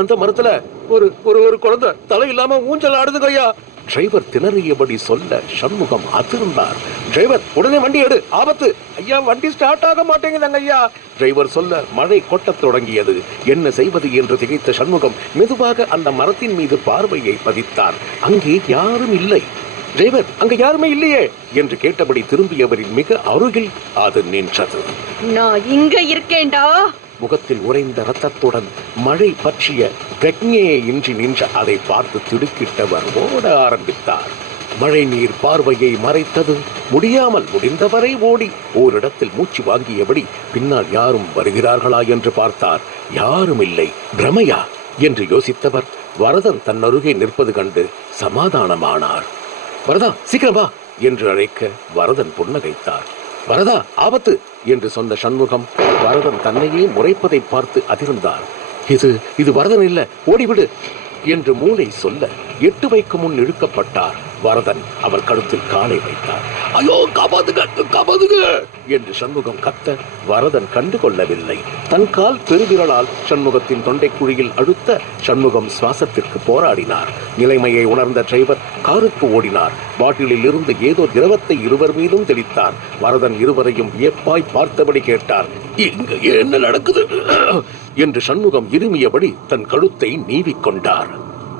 அந்த மரத்துல ஒரு ஒரு குழந்தை தலை இல்லாம ஊஞ்சல் ஆடுதுங்க ஐயா. டிரைவர் திணறியபடி சொல்ல சண்முகம் அதிர்ந்தார். டிரைவர், உடனே வண்டி எடு, ஆபத்து. ஐயா, வண்டி ஸ்டார்ட் ஆக மாட்டேங்குதாங்க ஐயா. டிரைவர் சொல்ல மழை கொட்டத் தொடங்கியது. என்ன செய்வது என்று திகைத்த சண்முகம் மெதுவாக அந்த மரத்தின் மீது பார்வையை பதித்தார். அங்கே யாரும் இல்லை. டிரைவர், அங்க யாருமே இல்லையே என்று கேட்டபடி திரும்பியவரின் மிக அருகில் அது நின்றது. நான் இங்க இருக்கேன்டா. முகத்தில் உறைந்த ரத்தத்துடன் மழை பற்றிய பிரக்ஞையை இன்றி நின்ற அதை பார்த்து திடுக்கிட்டவர் ஓட ஆரம்பித்தார். மழை நீர் பார்வையை மறைத்தது. முடியாமல் முடிந்தவரை ஓடி ஓரிடத்தில் மூச்சு வாங்கியபடி பின்னால் யாரும் வருகிறார்களா என்று பார்த்தார். யாரும் இல்லை. பிரமையா என்று யோசித்தவர் வரதன் தன் அருகே நிற்பது கண்டு சமாதானமானார். வரதா, சீக்கிரம் வா என்று அழைக்க வரதன் புன்னகைத்தார். வரதா, ஆபத்து என்று சொன்ன சண்முகம் வரதன் தன்னையே முறைப்பதை பார்த்து அதிர்ந்தார். இது வரதன் இல்ல, ஓடிவிடு என்று மூளை சொல்ல 8 வைக்கு முன் இழுக்கப்பட்டார். வரதன் அவர் கழுத்தில் காலை வைத்தார். ஐயோ, காப்பாதுக என்று சண்முகம் கத்த வரதன் கண்டுகொள்ளவில்லை. தன் கால் பெருவிரலால் சண்முகத்தின் தொண்டைக்குழியில் அழுத்த சண்முகம் சுவாசத்திற்கு போராடினார். நிலைமையை உணர்ந்த டிரைவர் காருக்கு ஓடினார். பாட்டிலில் இருந்து ஏதோ திரவத்தை இருவர் மீதும் தெளித்தார். வரதன் இருவரையும் வியப்பாய் பார்த்தபடி கேட்டார். இங்க என்ன நடக்குது என்று சண்முகம் இருமியபடி தன் கழுத்தை நீவிக்கொண்டார்.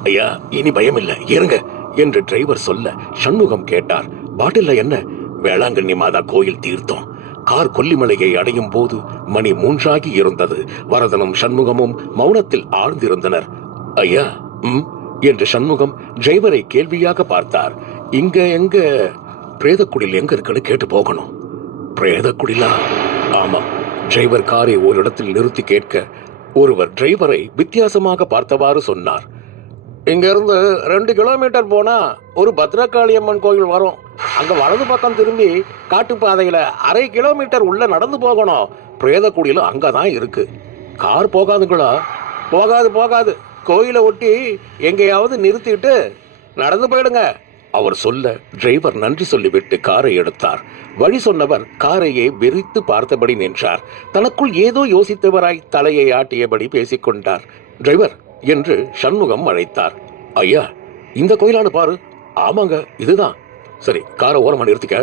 ஐயா, இனி பயமில்லை, இருங்க என்று டிரைவர் சொல்ல சண்முகம் கேட்டார். பாட்டில்ல என்ன? வேளாங்கண்ணி மாதா கோயில் தீர்த்தம். கார் கொல்லிமலையை அடையும் போது மணி 3 இருந்தது. வரதனும் சண்முகமும் மௌனத்தில் ஆழ்ந்திருந்தனர். ஐயா, என்று சண்முகம் டிரைவரை கேள்வியாக பார்த்தார். இங்க எங்க பிரேதக்குடில் எங்க இருக்குன்னு கேட்டு போகணும். பிரேதக்குடிலா? ஆமா. டிரைவர் காரை ஒரு இடத்தில் நிறுத்தி கேட்க ஒருவர் டிரைவரை வித்தியாசமாக பார்த்தவாறு சொன்னார். இங்க இருந்து 2 கிலோமீட்டர் போனா ஒரு பத்ரகாளியம்மன் கோயில் வரும். அங்க வலது பக்கம் திரும்பி காட்டுப்பாதையில 1/2 கிலோமீட்டர் உள்ள நடந்து போகணும். பிரேதக்குடியில அங்கதான் இருக்கு. கார் போகாதுங்களா? போகாது. கோயிலை ஒட்டி எங்கேயாவது நிறுத்திட்டு நடந்து போயிடுங்க அவர் சொல்ல டிரைவர் நன்றி சொல்லிவிட்டு காரை எடுத்தார். வழி சொன்னவர் காரையே வெறித்து பார்த்தபடி நின்றார். தனக்குள் ஏதோ யோசித்தவராய் தலையை ஆட்டியபடி பேசிக்கொண்டார். டிரைவர் என்று சண்முகம் அழைத்தார். ஐயா, இந்த கோயிலானு பாரு. ஆமாங்க, இதுதான். சரி, காரை ஓரமா நிறுத்திக்க.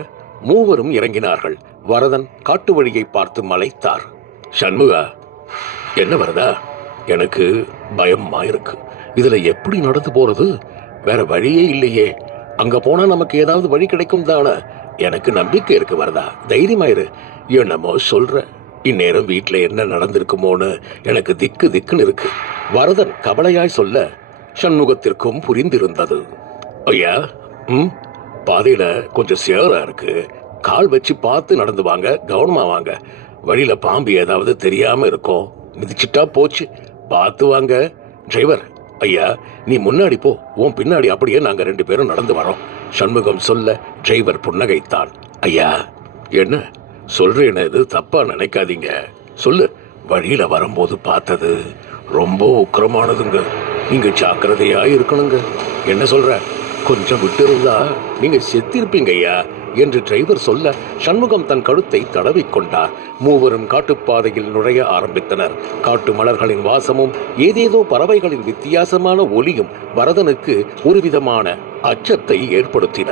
மூவரும் இறங்கினார்கள். வரதன் காட்டு வழியை பார்த்து மலைத்தார். சண்முகா, என்ன வரதா? எனக்கு பயமா இருக்கு. இதுல எப்படி நடந்து போறது? வேற வழியே இல்லையே. அங்க போனா நமக்கு ஏதாவது வழி கிடைக்கும் தானே. எனக்கு நம்பிக்கை இருக்கு வரதா, தைரியமாயிரு. என்னமோ சொல்ற. இந்நேரம் வீட்டுல என்ன நடந்திருக்குமோன்னு எனக்கு திக்குன்னு இருக்கு. வரதன் கவலையாய் சொல்ல சண்முகத்திற்கும் புரிந்திருந்தது. ஐயா, பாதையில கொஞ்சம் சேரா இருக்கு. கால் வச்சு பார்த்து நடந்து வாங்க, கவனமா வாங்க. வழியில பாம்பு ஏதாவது தெரியாம இருக்கும், மிதிச்சிட்டா போச்சு. பார்த்து வாங்க. டிரைவர், ஐயா நீ முன்னாடி போ, உன் பின்னாடி அப்படியே நாங்க 2 பேரும் நடந்து வரோம். சண்முகம் சொல்ல டிரைவர் புன்னகைத்தான். ஐயா, என்ன சொல்றேன்னு இது தப்பா நினைக்காதீங்க. சொல்லு. வழியில வரும்போது பார்த்தது ரொம்ப உக்கிரமானதுங்க. நீங்க ஜாக்கிரதையா இருக்கணுங்க. என்ன சொல்ற? கொஞ்சம் விட்டு இருந்தா நீங்க செத்திருப்பீங்க ஐயா என்று டிரைவர் சொல்ல சண்முகம் தன் கழுத்தை தடவிக்கொண்டார். மூவரும் காட்டுப்பாதையில் நுழைய ஆரம்பித்தனர். காட்டு மலர்களின் வாசமும் ஏதேதோ பறவைகளின் வித்தியாசமான ஒலியும் வரதனுக்கு ஒரு விதமான அச்சத்தை ஏற்படுத்தின.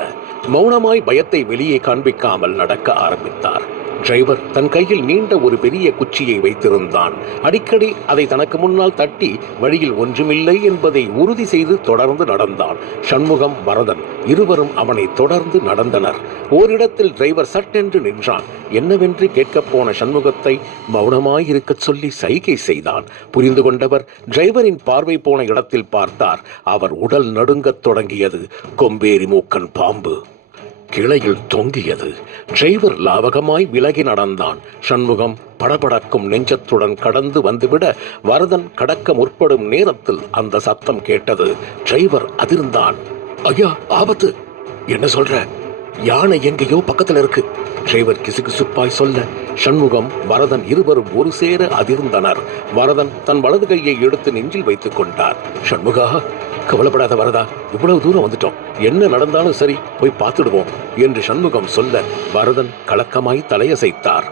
மௌனமாய் பயத்தை வெளியே காண்பிக்காமல் நடக்க ஆரம்பித்தார். டிரைவர் தன் கையில் நீண்ட ஒரு பெரிய குச்சியை வைத்திருந்தான். அடிக்கடி அதை தனக்கு முன்னால் தட்டி வழியில் ஒன்றுமில்லை என்பதை உறுதி செய்து தொடர்ந்து நடந்தான். சண்முகம், வரதன் இருவரும் அவனை தொடர்ந்து நடந்தனர். ஓரிடத்தில் டிரைவர் சட்டென்று நின்றான். என்னவென்று கேட்கப் போன சண்முகத்தை மௌனமாயிருக்கச் சொல்லி சைகை செய்தான். புரிந்து கொண்டவர் டிரைவரின் பார்வை போன இடத்தில் பார்த்தார். அவர் உடல் நடுங்கத் தொடங்கியது. கொம்பேரி மூக்கன் பாம்பு கிளையில் தொங்கியது. டிரைவர் லாவகமாய் விலகி நடந்தான். சண்முகம் படபடக்கும் நெஞ்சத்துடன் கடந்து வந்துவிட வரதன் கடக்க முற்படும் நேரத்தில் அந்த சத்தம் கேட்டது. டிரைவர் அதிர்ந்தான். ஐயா, ஆபத்து! என்ன சொல்ற? யானை எங்கேயோ பக்கத்துல இருக்கு. டிரைவர் கிசுகிசுப்பாய் சொல்ல சண்முகம், வரதன் இருவரும் ஒரு சேர அதிர்ந்தனர். வரதன் தன் வலது கையை எடுத்து நெஞ்சில் வைத்துக் கொண்டார். சண்முகா, கவலைப்படாத வரதா, இவ்வளவு தூரம் வந்துட்டோம். என்ன நடந்தாலும் சரி, போய் பார்த்துடுவோம் என்று சண்முகம் சொல்ல வரதன் கலக்கமாய் தலையசைத்தார்.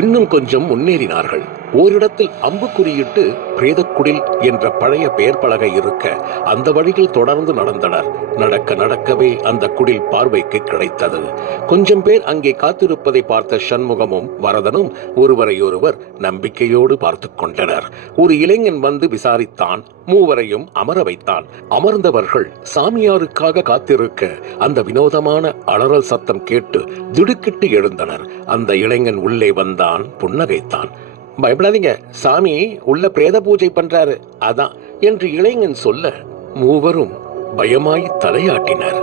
இன்னும் கொஞ்சம் முன்னேறினார்கள். ஓரிடத்தில் அம்புக்குறியிட்டு பிரேதக்குடில் என்ற பழைய பெயர் பலகை இருக்க அந்த வழியில் தொடர்ந்து நடந்தனர். நடக்க நடக்கவே அந்த குடில் பார்வைக்கு கிடைத்தது. கொஞ்சம் பேர் அங்கே காத்திருப்பதை பார்த்த சண்முகமும் வரதனும் ஒருவரையொருவர் நம்பிக்கையோடு பார்த்து கொண்டனர். ஒரு இளைஞன் வந்து விசாரித்தான். மூவரையும் அமர வைத்தான். அமர்ந்தவர்கள் சாமியாருக்காக காத்திருக்க அந்த வினோதமான அலறல் சத்தம் கேட்டு திடுக்கிட்டு எழுந்தனர். அந்த இளைஞன் உள்ளே வந்தான், புன்னகைத்தான். பயப்படாதீங்க, சாமி உள்ள பிரேத பூஜை பண்றாரு, அதான் என்று இளைஞன் சொல்ல மூவரும் பயமாய் தலையாட்டினர்.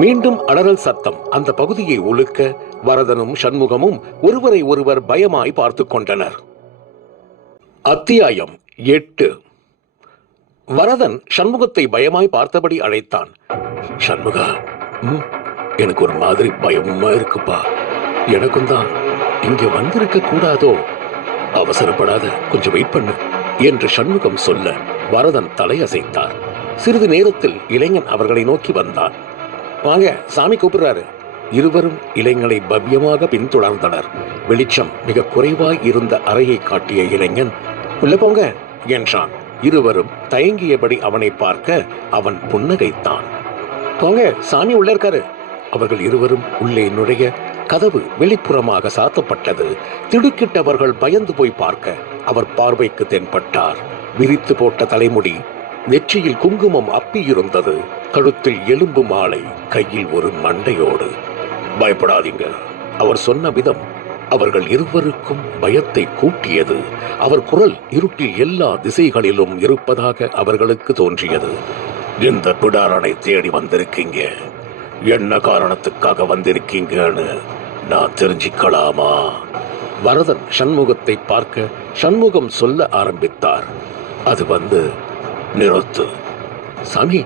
மீண்டும் அலறல் சத்தம் அந்த பகுதியை உலுக்க வரதனும் சண்முகமும் ஒருவரை ஒருவர் பயமாய் பார்த்து கொண்டனர். அத்தியாயம் 8. வரதன் சண்முகத்தை பயமாய் பார்த்தபடி அழைத்தான். சண்முகா, எனக்கு ஒரு மாதிரி பயமா இருக்குப்பா. எனக்கும் தான் இங்க வந்திருக்க கூடாதோ. அவசரப்படாத, கொஞ்சம் வெயிட் பண்ணு என்று சண்முகம் சொல்ல வரதன் தலையசைத்தார். சிறிது நேரத்தில் இளைஞன் அவர்களை நோக்கி வந்தான். வாங்க, சாமி கூப்பிடுறாரு. இருவரும் இளைஞனை பவ்யமாக பின்தொடர்ந்தனர். வெளிச்சம் மிக குறைவாய் இருந்த அறையை காட்டிய இளைஞன் உள்ள போங்க என்றான். இருவரும் தயங்கியபடி அவனை பார்க்க அவன் புன்னகைத்தான். போங்க, சாமி உள்ள இருக்காரு. அவர்கள் இருவரும் உள்ளே நுழைய கதவு வெளிப்புறமாக சாத்தப்பட்டது. திடுக்கிட்டவர்கள் பயந்து போய் பார்க்க அவர் பார்வைக்கு தென்பட்டார். விரித்து போட்ட தலைமுடி, நெற்றியில் குங்குமம் அப்பியிருந்தது, கழுத்தில் எலும்பு மாலை, கையில் ஒரு மண்டையோடு. பயப்படாதீங்க, அவர் சொன்ன விதம் அவர்கள் இருவருக்கும் பயத்தை கூட்டியது. அவர் குரல் இருட்டில் எல்லா திசைகளிலும் இருப்பதாக அவர்களுக்கு தோன்றியது. இந்த பிடாரனை தேடி வந்திருக்கீங்க, என்ன காரணத்துக்காக வந்திருக்கீங்கன்னு நான் தெரிஞ்சுக்கலாமா? வரதன் சண்முகத்தை பார்க்க சண்முகம் சொல்ல ஆரம்பித்தார். அது நிறுத்து சாமி,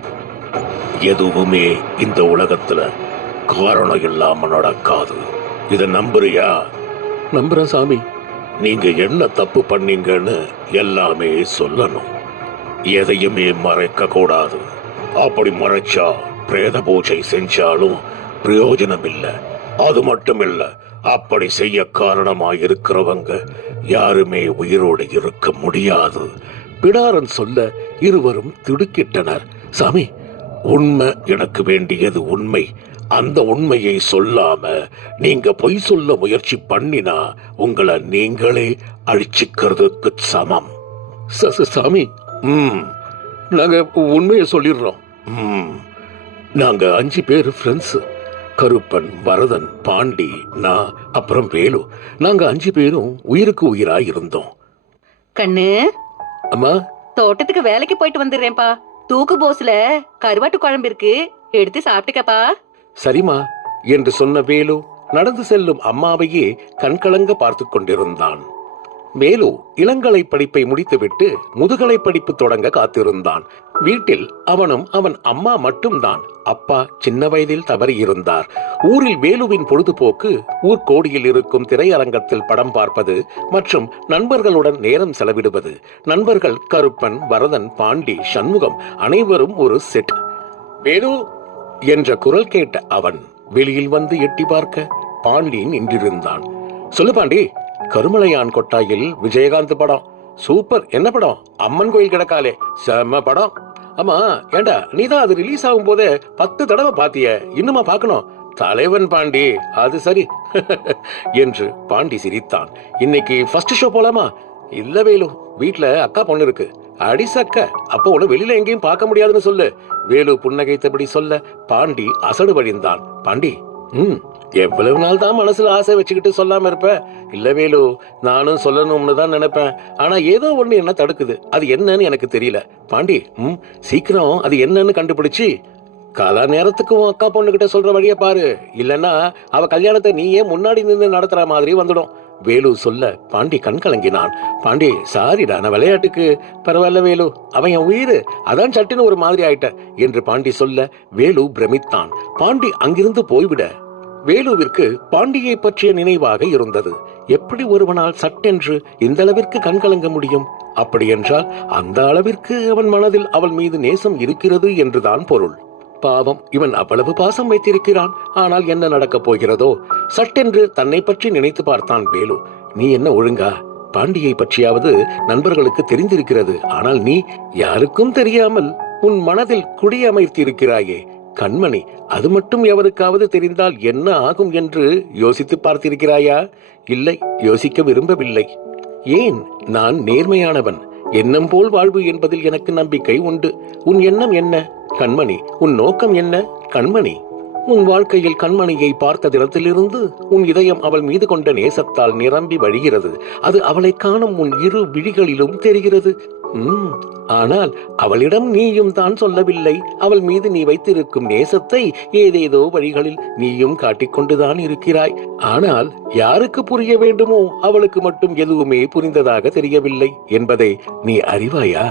எதுவுமே இந்த உலகத்துல காரணம் இல்லாம நடக்காது. இதை நம்புறியா? நம்புறேன் சாமி. நீங்க என்ன தப்பு பண்ணீங்கன்னு எல்லாமே சொல்லணும், எதையுமே மறைக்க கூடாது. அப்படி மறைச்சா பிரேத பூஜை செஞ்சாலும் பிரயோஜனம் இல்லை. அது மட்டும் இல்ல, அப்படி செய்ய காரணமாயிருக்கிறவங்க யாருமே உயிரோடு இருக்க முடியாது. பிடாரன் சொல்ல இருவரும் திடுக்கிட்டனர். சாமி, உண்மை எனக்கு வேண்டியது உண்மை. அந்த உண்மையை சொல்லாம நீங்க பொய் சொல்ல முயற்சி பண்ணினா உங்களை நீங்களே அழிச்சுக்கிறதுக்கு சமம். சாமி, நாங்க உண்மையை சொல்லிடுறோம். நாங்க 5 பேர் ஃப்ரெண்ட்ஸ். கருப்பன், வரதன், பாண்டி, நான், அப்புறம் வேலு. நாங்க 5 பேரும் உயிருக்கு உயிரா இருந்தோம். கண்ணு, அம்மா, தோட்டத்துக்கு வேலைக்கு போயிட்டு வந்துடுறேன்ப்பா. தூக்கு போஸ்ல கருவாட்டு குழம்பு இருக்கு, எடுத்து சாப்பிட்டுக்கப்பா. சரிம்மா என்று சொன்ன வேலு நடந்து செல்லும் அம்மாவையே கண்கலங்க பார்த்து கொண்டிருந்தான். வேலு இளங்கலை படிப்பை முடித்துவிட்டு முதுகலை படிப்பு தொடங்க காத்திருந்தான். வீட்டில் அவனும் அவன் அம்மா மட்டும்தான். அப்பா சின்ன வயதில் தவறி இருந்தார். ஊரில் வேலுவின் பொழுதுபோக்கு ஊர்கோடியில் இருக்கும் திரையரங்கத்தில் படம் பார்ப்பது மற்றும் நண்பர்களுடன் நேரம் செலவிடுவது. நண்பர்கள் கருப்பன், வரதன், பாண்டி, சண்முகம் அனைவரும் ஒரு செட். வேலு என்ற குரல் கேட்ட அவன் வெளியில் வந்து எட்டி பார்க்க பாண்டி நின்றிருந்தான். சொல்லு பாண்டி, கருமலையான் கொட்டாயில் விஜயகாந்த் படம் சூப்பர். என்ன படம்? அம்மன் கோயில் கிடக்காலே, செம்ம படம். ஆமா, ஏண்டா நீதான் அது ரிலீஸ் ஆகும் போதே 10 தடவை பாத்திய, இன்னுமா பார்க்கணும்? தலைவன் பாண்டி, அது சரி என்று பாண்டி சிரித்தான். இன்னைக்கு ஃபர்ஸ்ட் ஷோ போலாமா? இல்ல வேலு, வீட்டுல அக்கா பொண்ணு இருக்கு. அடிசக்க, அப்போ உன வெளியில எங்கேயும் பார்க்க முடியாதுன்னு சொல்லு. வேலு புன்னகைத்தபடி சொல்ல பாண்டி அசடு வழிந்தான். பாண்டி, எவ்வளவு நாள் தான் மனசுல ஆசை வச்சுக்கிட்டு சொல்லாம இருப்ப? இல்ல வேலு, நானும் சொல்லணும்னு தான் நினைப்பேன். ஆனா ஏதோ ஒண்ணு என்ன தடுக்குது. அது என்னன்னு எனக்கு தெரியல. பாண்டி, சீக்கிரம் அது என்னன்னு கண்டுபிடிச்சு கால நேரத்துக்கு உன் அக்கா பொண்ணுகிட்ட சொல்ற வழிய பாரு. இல்லன்னா அவ கல்யாணத்தை நீயே முன்னாடி நின்று நடத்துற மாதிரி வந்துடும். வேலு சொல்ல பாண்டி கண் கலங்கினான். பாண்டி, சாரிடா, நான் விளையாட்டுக்கு. பரவாயில்ல வேலு, அவன் என் உயிர், அதான் சட்டுன்னு ஒரு மாதிரி ஆயிட்ட என்று பாண்டி சொல்ல வேலு பிரமித்தான். பாண்டி அங்கிருந்து போய்விட வேலுவிற்கு பாண்டியை பற்றிய நினைவாக இருந்தது. எப்படி ஒருவனால் சட்டென்று இந்த அளவிற்கு கண்கலங்க முடியும்? அப்படி என்றால் அந்த அளவிற்கு அவன் மனதில் அவள் மீது நேசம் இருக்கிறது என்றுதான் பொருள். பாவம், இவன் அவ்வளவு பாசம் வைத்திருக்கிறான். ஆனால் என்ன நடக்கப் போகிறதோ? சட்டென்று தன்னை பற்றி நினைத்து பார்த்தான் வேலு. நீ என்ன ஒழுங்கா? பாண்டியை பற்றியாவது நண்பர்களுக்கு தெரிந்திருக்கிறது. ஆனால் நீ யாருக்கும் தெரியாமல் உன் மனதில் குடியமர்த்தியிருக்கிறாயே கண்மணி, அது மட்டும் எவருக்காவது தெரிந்தால் என்ன ஆகும் என்று யோசித்து பார்த்திருக்கிறாயா? இல்லை, யோசிக்க விரும்பவில்லை. ஏன்? நான் நேர்மையானவன். எண்ணம் போல் வாழ்வு என்பதில் எனக்கு நம்பிக்கை உண்டு. உன் எண்ணம் என்ன கண்மணி? உன் நோக்கம் என்ன கண்மணி? உன் வாழ்க்கையில் கண்மணியை பார்த்த தினத்திலிருந்து உன் இதயம் அவள் மீது கொண்ட நேசத்தால் நிரம்பி வழிகிறது. அது அவளை காணும் உன் இரு விழிகளிலும் தெரிகிறது. ஆனால் அவளிடம் நீயும் தான் சொல்லவில்லை. அவள் மீது நீ வைத்திருக்கும் நேசத்தை ஏதேதோ வழிகளில் நீயும் காட்டிக்கொண்டுதான் இருக்கிறாய். ஆனால் யாருக்கு புரிய வேண்டுமோ அவளுக்கு மட்டும் எதுவுமே புரிந்ததாக தெரியவில்லை என்பதை நீ அறிவாயா?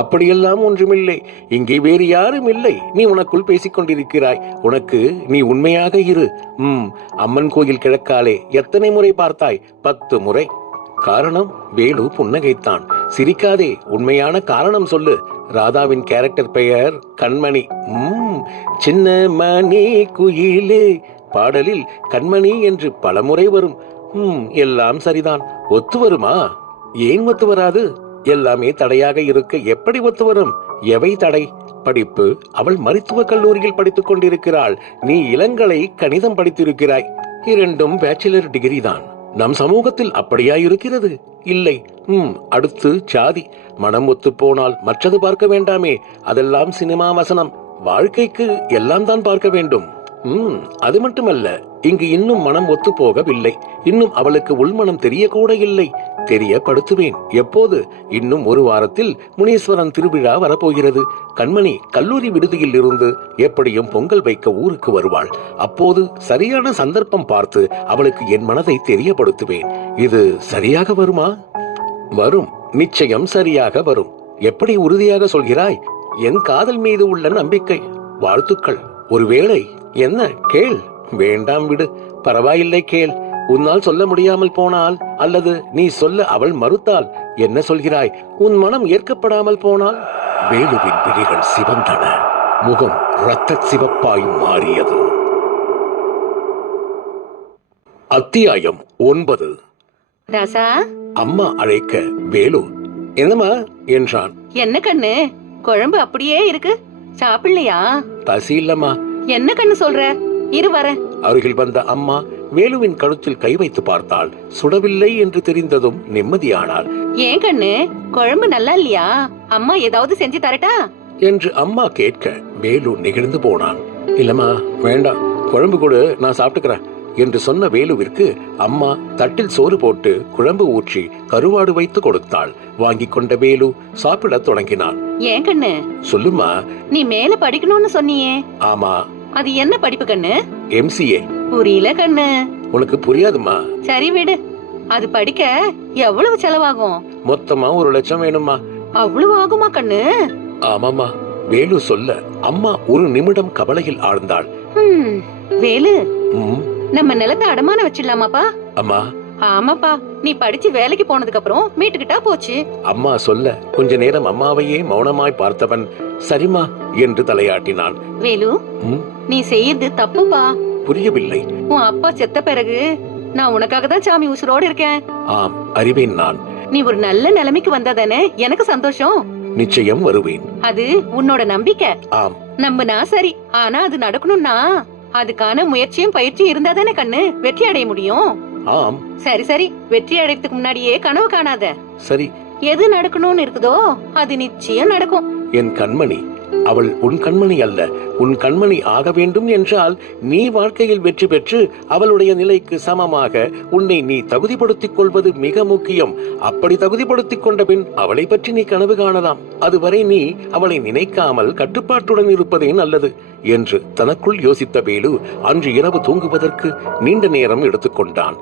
அப்படியெல்லாம் ஒன்றுமில்லை. இங்கே வேறு யாரும் இல்லை. நீ உனக்குள் பேசிக் கொண்டிருக்கிறாய். உனக்கு நீ உண்மையாக இரு. அம்மன் கோயில் கிழக்காலே எத்தனை முறை பார்த்தாய்? 10 முறை. காரணம்? வேலு புன்னகைத்தான். சிரிக்காதே, உண்மையான காரணம் சொல்லு. ராதாவின் கேரக்டர் பெயர் கண்மணி. சின்ன மணி குயிலே பாடலில் கண்மணி என்று பலமுறை வரும். எல்லாம் சரிதான். ஒத்து வருமா? ஏன் ஒத்து வராது? எல்லாமே தடையாக இருக்க எப்படி ஒத்து வரும்? எவை தடை? படிப்பு. அவள் மருத்துவ கல்லூரியில் படித்துக் கொண்டிருக்கிறாள். நீ இளங்கலை கணிதம் படித்திருக்கிறாய். 2ம் பேச்சுலர் டிகிரி தான். நம் சமூகத்தில் அப்படியா இருக்கிறது? இல்லை. அடுத்து சாதி. மனம் ஒத்து போனால் மற்றது பார்க்க வேண்டாமே? அதெல்லாம் சினிமா வசனம். வாழ்க்கைக்கு எல்லாம் தான் பார்க்க வேண்டும். அது மட்டுமல்ல, இங்கு இன்னும் மனம் ஒத்து போகவில்லை. இன்னும் அவளுக்கு உள்மனம் தெரியக்கூட இல்லை. தெரியப்படுத்துவேன். எப்போது? இன்னும் 1 வாரத்தில் முனீஸ்வரன் திருவிழா வரப்போகிறது. கண்மணி கல்லூரி விடுதியில் இருந்து எப்படியும் பொங்கல் வைக்க ஊருக்கு வருவாள். அப்போது சரியான சந்தர்ப்பம் பார்த்து அவளுக்கு என் மனதை தெரியப்படுத்துவேன். இது சரியாக வருமா? வரும், நிச்சயம் சரியாக வரும். எப்படி உறுதியாக சொல்கிறாய்? என் காதல் மீது உள்ள நம்பிக்கை. வாழ்த்துக்கள். ஒருவேளை என்ன? கேள். வேண்டாம், விடு. பரவாயில்லை, கேள். உன்னால் சொல்ல முடியாமல் போனால், அல்லது நீ சொல்ல அவள் மறுத்தால் என்ன சொல்கிறாய்? உன் மனம் ஏற்கப்படாமல் போனால்? வேலுவின் விழிகள் சிவந்தன. முகம் இரத்த சிவப்பாய் மாறியது. அத்தியாயம் 9. ராசா, அம்மா அழைக்க வேலு என்னம்மா என்றான். என்ன கண்ணு, குழம்பு அப்படியே இருக்கு, சாப்பிடலையா? பசி இல்லம்மா. என்ன கண்ணு சொல்ற? இரு வரேன். அருகில் வந்த அம்மா வேலுவின் கழுத்தில் கை வைத்து பார்த்தாள். சுடவில்லை என்று தெரிந்ததும் நிம்மதியானாள். ஏன் கண்ணு, குழம்பு நல்லா இல்லையா? அம்மா ஏதாவது செஞ்சு தரட்டா என்று அம்மா கேட்க வேலு நெகிழ்ந்து போனான். இல்லம்மா, வேண்டாம், குழம்பு கொடு, நான் சாப்பிட்டுக்கிறேன் என்று சொன்ன வேலுவிற்கு அம்மா தட்டில் சோறு போட்டு குழம்பு ஊற்றி கருவாடு வைத்து கொடுத்தாள். வாங்கி கொண்ட வேலு சாப்பிடத் தொடங்கினான். ஏன் கண்ணு? சொல்லுமா. நீ மேல படிக்கணும்னு சொன்னியே. ஆமா. அது என்ன படிப்பு கண்ணு? MCA. புரியல கண்ணு. உனக்கு புரியாதுமா. சரி விடு. அது படிக்க எவ்வளவு செலவாகும்? மொத்தமா 1 லட்சம் வேணுமா. அவ்வளவு ஆகுமா கண்ணு? ஆமாமா. வேலு சொல்ல அம்மா ஒரு நிமிடம் கவலையில் ஆழ்ந்தாள். வேலு, நம்ம நிலத்தை அடமான வச்சிடலாமாப்பா? அம்மா. ஆமாப்பா, நீ படிச்சு வேலைக்கு போனதுக்கு அப்புறம் மீட்டுக்கிட்டா போச்சு. அம்மா சொல்ல கொஞ்ச நேரம் அம்மாவையே மௌனமாய் பார்த்தவன் சரிமா என்று தலையாட்டினான். வேலு, நீ செய்யறது தப்புப்பா. புரியவில்லை. உன் அப்பா செத்த பிறகு நான் உனக்காக தான் சாமி உசுரோடு இருக்கேன். ஆம், அறிவேன். நான் நீ ஒரு நல்ல நிலைமைக்கு வந்தாதானே எனக்கு சந்தோஷம். நிச்சயம் வருவேன். அது உன்னோட நம்பிக்கை. ஆம். நம்புனா சரி, ஆனா அது நடக்கணும்னா அதுக்கான முயற்சியும் பயிற்சியும் இருந்தா தானே கண்ணு வெற்றி அடைய முடியும். ஆம். சரி சரி, வெற்றி அடையறதுக்கு முன்னாடியே கனவு காணாத. சரி. எது நடக்கணும்னு இருக்குதோ அது நிச்சயம் நடக்கும். என் கண்மணி, அவள் உன் கண்மணி அல்ல. உன் கண்மணி ஆக வேண்டும் என்றால் நீ வாழ்க்கையில் வெற்றி பெற்று அவளுடைய நிலைக்கு சமமாக உன்னை நீ தகுதிப்படுத்திக் கொள்வது மிக முக்கியம். அப்படி தகுதிப்படுத்திக் கொண்ட பின் அவளை பற்றி நீ கனவு காணலாம். அதுவரை நீ அவளை நினைக்காமல் கட்டுப்பாட்டுடன் இருப்பதே நல்லது என்று தனக்குள் யோசித்த வேலு அன்று இரவு தூங்குவதற்கு நீண்ட நேரம் எடுத்துக்கொண்டான்.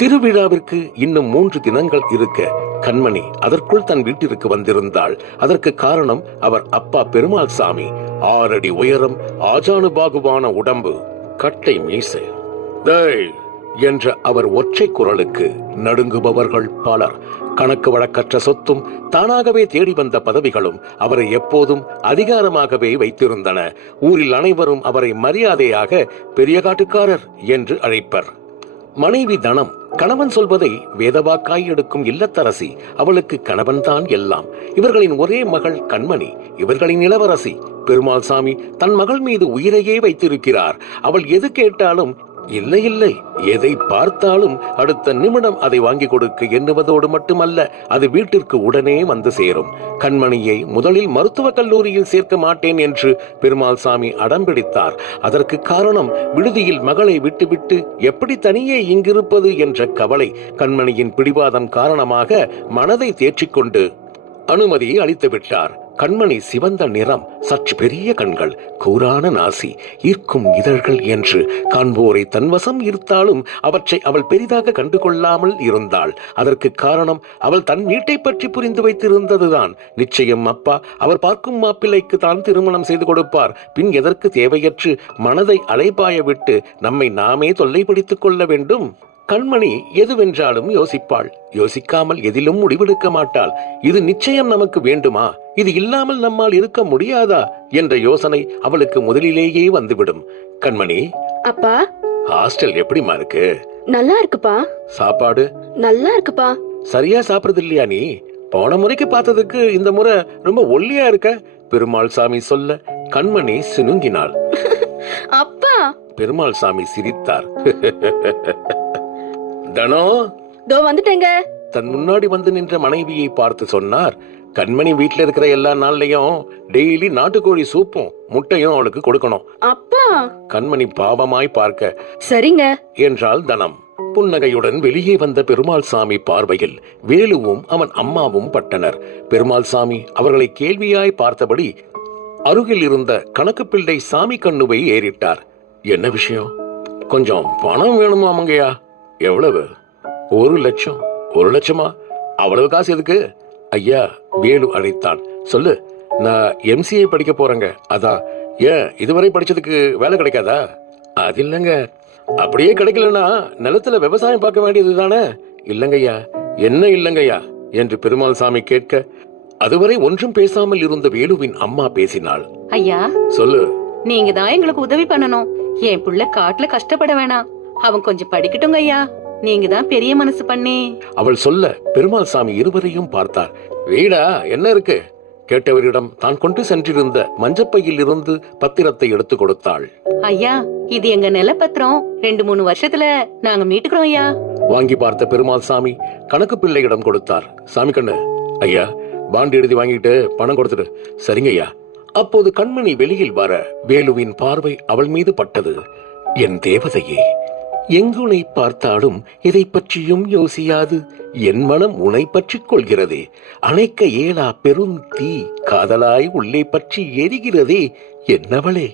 திருவிழாவிற்கு இன்னும் 3 தினங்கள் இருக்க கண்மணி அதற்குள் தன் வீட்டிற்கு வந்திருந்தாள். அதற்கு காரணம் அவர் அப்பா பெருமாள் சாமி. 6 அடி உயரம், ஆஜானுபாகுவான உடம்பு, கட்டை மீசை. டேய் என்ற அவர் ஒற்றை குரலுக்கு நடுங்குபவர்கள் பலர். கணக்கு வழக்கற்ற சொத்தும் தானாகவே தேடி வந்த பதவிகளும் அவரை எப்போதும் அதிகாரமாகவே வைத்திருந்தன. ஊரில் அனைவரும் அவரை மரியாதையாக பெரிய காட்டுக்காரர் என்று அழைப்பர். மனைவி தனம் கணவன் சொல்வதை வேதவாக்காய் எடுக்கும் இல்லத்தரசி. அவளுக்கு கணவன்தான் எல்லாம். இவர்களின் ஒரே மகள் கண்மணி, இவர்களின் இளவரசி. பெருமாள் சாமி தன் மகள் மீது உயிரையே வைத்திருக்கிறார். அவள் எது கேட்டாலும் இல்லை இல்லை, எதை பார்த்தாலும் அடுத்த நிமிடம் அதை வாங்கி கொடுக்க எண்ணுவதோடு மட்டுமல்ல, அது வீட்டிற்கு உடனே வந்து சேரும். கண்மணியை முதலில் மருத்துவக் கல்லூரியில் சேர்க்க மாட்டேன் என்று பெருமாள் சாமி அடம்பிடித்தார். அதற்கு காரணம், விடுதியில் மகளை விட்டுவிட்டு எப்படி தனியே இங்கிருப்பது என்ற கவலை. கண்மணியின் பிடிவாதம் காரணமாக மனதை தேற்றிக்கொண்டு அனுமதியை அளித்து விட்டார். கண்மணி சிவந்த நிறம், சற்று பெரிய கண்கள், கூரான நாசி, ஈர்க்கும் இதழ்கள் என்று காண்போரை தன்வசம் ஈர்த்தாலும் அவற்றை அவள் பெரிதாக கண்டுகொள்ளாமல் இருந்தாள். அதற்கு காரணம், அவள் தன் வீட்டை பற்றி புரிந்து வைத்திருந்ததுதான். நிச்சயம் அப்பா அவர் பார்க்கும் மாப்பிள்ளைக்கு தான் திருமணம் செய்து கொடுப்பார். பின் எதற்கு தேவையற்று மனதை அலைபாய விட்டு நம்மை நாமே தொல்லை பிடித்துக் கொள்ள வேண்டும்? கண்மணி எதுவென்றாலும் யோசிப்பாள். யோசிக்காமல் எதிலும் முடிவெடுக்க மாட்டாள். இது நிச்சயம் நமக்கு வேண்டுமா, இது இல்லாமல் நம்மால் இருக்க முடியாதா என்ற யோசனை அவளுக்கு முதலிலேயே வந்துவிடும். கண்மணி, அப்பா, ஹாஸ்டல் எப்படிமா இருக்கு? நல்லா இருக்குப்பா. சாப்பாடு நல்லா இருக்குப்பா. சரியா சாப்பிடுறது இல்லையா நீ? போன முறைக்கு பார்த்ததுக்கு இந்த முறை ரொம்ப ஒல்லியா இருக்க. பெருமாள் சாமி சொல்ல கண்மணி சினுங்கினாள். அப்பா, பெருமாள் சாமி சிரித்தார். தனோ, தோ வந்துட்டேங்க. தன் முன்னாடி வந்து நின்ற மனைவியை பார்த்து சொன்னார், கண்மணி வீட்டுல இருக்கிற எல்லா நாள்லயும் டெய்லி நாட்டுக்கோழி சூப்பும் முட்டையும் அவளுக்கு கொடுக்கணும். அப்பா, கண்மணி பாவமாய் பார்க்க சரிங்க என்றால் தனம். புன்னகையுடன் வெளியே வந்த பெருமாள் சாமி பார்வையில் வேலுவும் அவன் அம்மாவும் பட்டனர். பெருமாள் சாமி அவர்களை கேள்வியாய் பார்த்தபடி அருகில் இருந்த கணக்கு பிள்ளை சாமி கண்ணுவை ஏறிட்டார். என்ன விஷயம்? கொஞ்சம் பணம் வேணுமா மங்கையா? எவ்வளவு? 1 லட்சம். 1 லட்சமா? அவ்வளவு காசு எதுக்கு? ஐயா, வேலு அழைத்தான். சொல்லு, நான் MCA படிக்க போறேங்க. அதான். ஏன் இதுவரை படிச்சதுக்கு வேலை கிடைக்காதா? அது இல்லைங்க. அப்படியே கிடைக்கலன்னா நிலத்துல விவசாயம் பார்க்க வேண்டியது தானே? இல்லைங்கய்யா. என்ன இல்லைங்கய்யா என்று பெருமாள் சாமி கேட்க, அதுவரை ஒன்றும் பேசாமல் இருந்த வேலுவின் அம்மா பேசினாள். ஐயா, சொல்லு. நீங்க தான் எங்களுக்கு உதவி பண்ணணும். என் புள்ள காட்டுல கஷ்டப்பட வேணாம். அவன் கொஞ்சம் படிக்கட்டுங்க ஐயா. நீங்க தான் பெரிய மனசு பண்ணி. அவள் சொல்ல பெருமாள் சாமி இருவரையும் பார்த்தார். வீடா என்ன இருக்கு? கேட்டவரிடம் தான் கொண்டு சென்றிருந்த மஞ்சப்பையில் இருந்து பத்திரத்தை எடுத்து கொடுத்தாள். ஐயா, இது எங்க நிலப்பத்திரம். 2-3 வருஷத்துல நாங்க மீட்டுக்கிறோம் ஐயா. வாங்கி பார்த்த பெருமாள் சாமி கணக்கு பிள்ளையிடம் கொடுத்தார். சாமி கண்ணு, ஐயா பாண்டு எழுதி வாங்கிட்டு பணம் கொடுத்துடு. சரிங்க ஐயா. அப்போது கண்மணி வெளியில் வர வேலுவின் பார்வை அவள் மீது பட்டது. என் தேவதையே, எங்குனை பார்த்தாலும் இதை பற்றியும் யோசியாது என் மனம் உனை பற்றி கொள்கிறதே. அணைக்க ஏலா பெருந்தீ காதலாய் உள்ளே பற்றி எரிகிறதே. என்னவளே,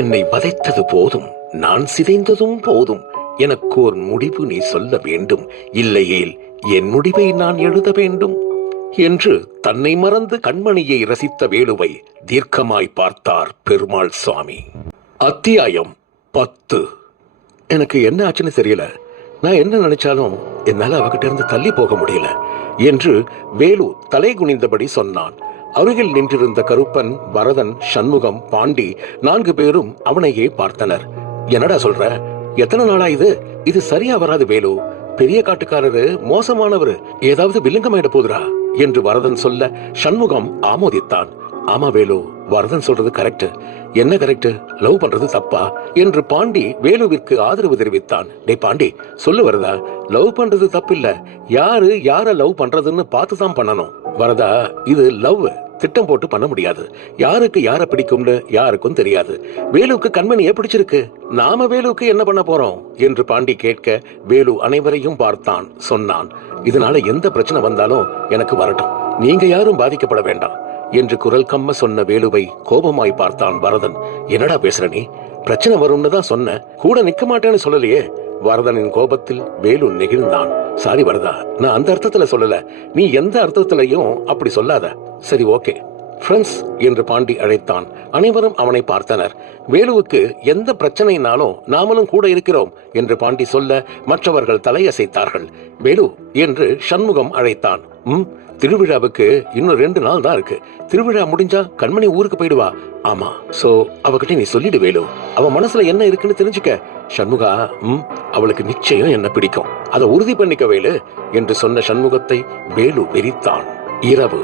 என்னை வதைத்தது போதும், நான் சிதைந்ததும் போதும். எனக்கோர் முடிவு நீ சொல்ல வேண்டும். இல்லையேல் என் முடிவை நான் எழுத வேண்டும் என்று தன்னை மறந்து கண்மணியை ரசித்த வேலுவை தீர்க்கமாய் பார்த்தார் பெருமாள் சுவாமி. அத்தியாயம் 10. எனக்கு என்ன ஆச்சுன்னு தெரியல. நான் என்ன நினைச்சாலும் என்னால அவகிட்ட இருந்து தள்ளி போக முடியல என்று வேலு தலை குனிந்தபடி சொன்னான். அருகில் நின்றிருந்த கருப்பன், வரதன், சண்முகம், பாண்டி 4 பேரும் அவனையே பார்த்தனர். என்னடா சொல்ற? எத்தனை நாளா இது? இது சரியா வராது வேலு. பெரிய காட்டுக்காரரு மோசமானவரு. ஏதாவது வில்லங்கமாயிட போதுரா என்று வரதன் சொல்ல சண்முகம் ஆமோதித்தான். ஆமா வேலு, வரதன் சொல்றது கரெக்ட். என்ன கரெக்ட்? லவ் பண்றது தப்பா என்று பாண்டி வேலுவிற்கு ஆதரவு தெரிவித்தான். டேய் பாண்டி, சொல்லு வரதா, லவ் பண்றது தப்பில்ல. யாரு யார லவ் பண்றதுன்னு பார்த்துதான் பண்ணணும். வரதா, இது லவ் திட்டம் போட்டு பண்ண முடியாது. யாருக்கு யார பிடிக்கும்னு யாருக்கும் தெரியாது. வேலுக்கு கண்மணியை பிடிச்சிருக்கு. நாம வேலுக்கு என்ன பண்ண போறோம் என்று பாண்டி கேட்க வேலு அனைவரையும் பார்த்தான். சொன்னான், இதனால எந்த பிரச்சனை வந்தாலும் எனக்கு வரட்டும், நீங்க யாரும் பாதிக்கப்பட வேண்டாம் என்று குரல் கம்ம சொன்ன வேலுவை கோபமாய் பார்த்தான் வரதன். என்னடா பேசுற நீ? பிரச்சனை வரும்னு தான் சொன்ன, கூட நிக்க மாட்டேன்னு சொல்லலையே. வரதனின் கோபத்தில் வேலு நெகிழ்ந்தான். சாரி வரதா, நான் அந்த அர்த்தத்துல சொல்லல. நீ எந்த அர்த்தத்திலையும் அப்படி சொல்லாத. சரி, ஓகே ஃப்ரெண்ட்ஸ் என்று பாண்டி அழைத்தான். அனைவரும் அவனை பார்த்தனர். வேலுவுக்கு எந்த பிரச்சனைனாலும் நாமளும் கூட இருக்கிறோம் என்று பாண்டி சொல்ல மற்றவர்கள் தலையசைத்தார்கள். வேலு என்று சண்முகம் அழைத்தான். திருவிழாவுக்கு இன்னும் 2 நாள் தான் இருக்கு. திருவிழா முடிஞ்சா கண்மணி ஊருக்கு போயிடுவா. ஆமா, சோ அவகிட்ட நீ சொல்லிடு வேலு. அவ மனசுல என்ன இருக்குன்னு தெரிஞ்சுக்க. சண்முகா, அவளுக்கு நிச்சயம் என்ன பிடிக்கும், அதை உறுதி பண்ணிக்க வேலு என்று சொன்ன சண்முகத்தை வேலு வெறித்தான். இரவு.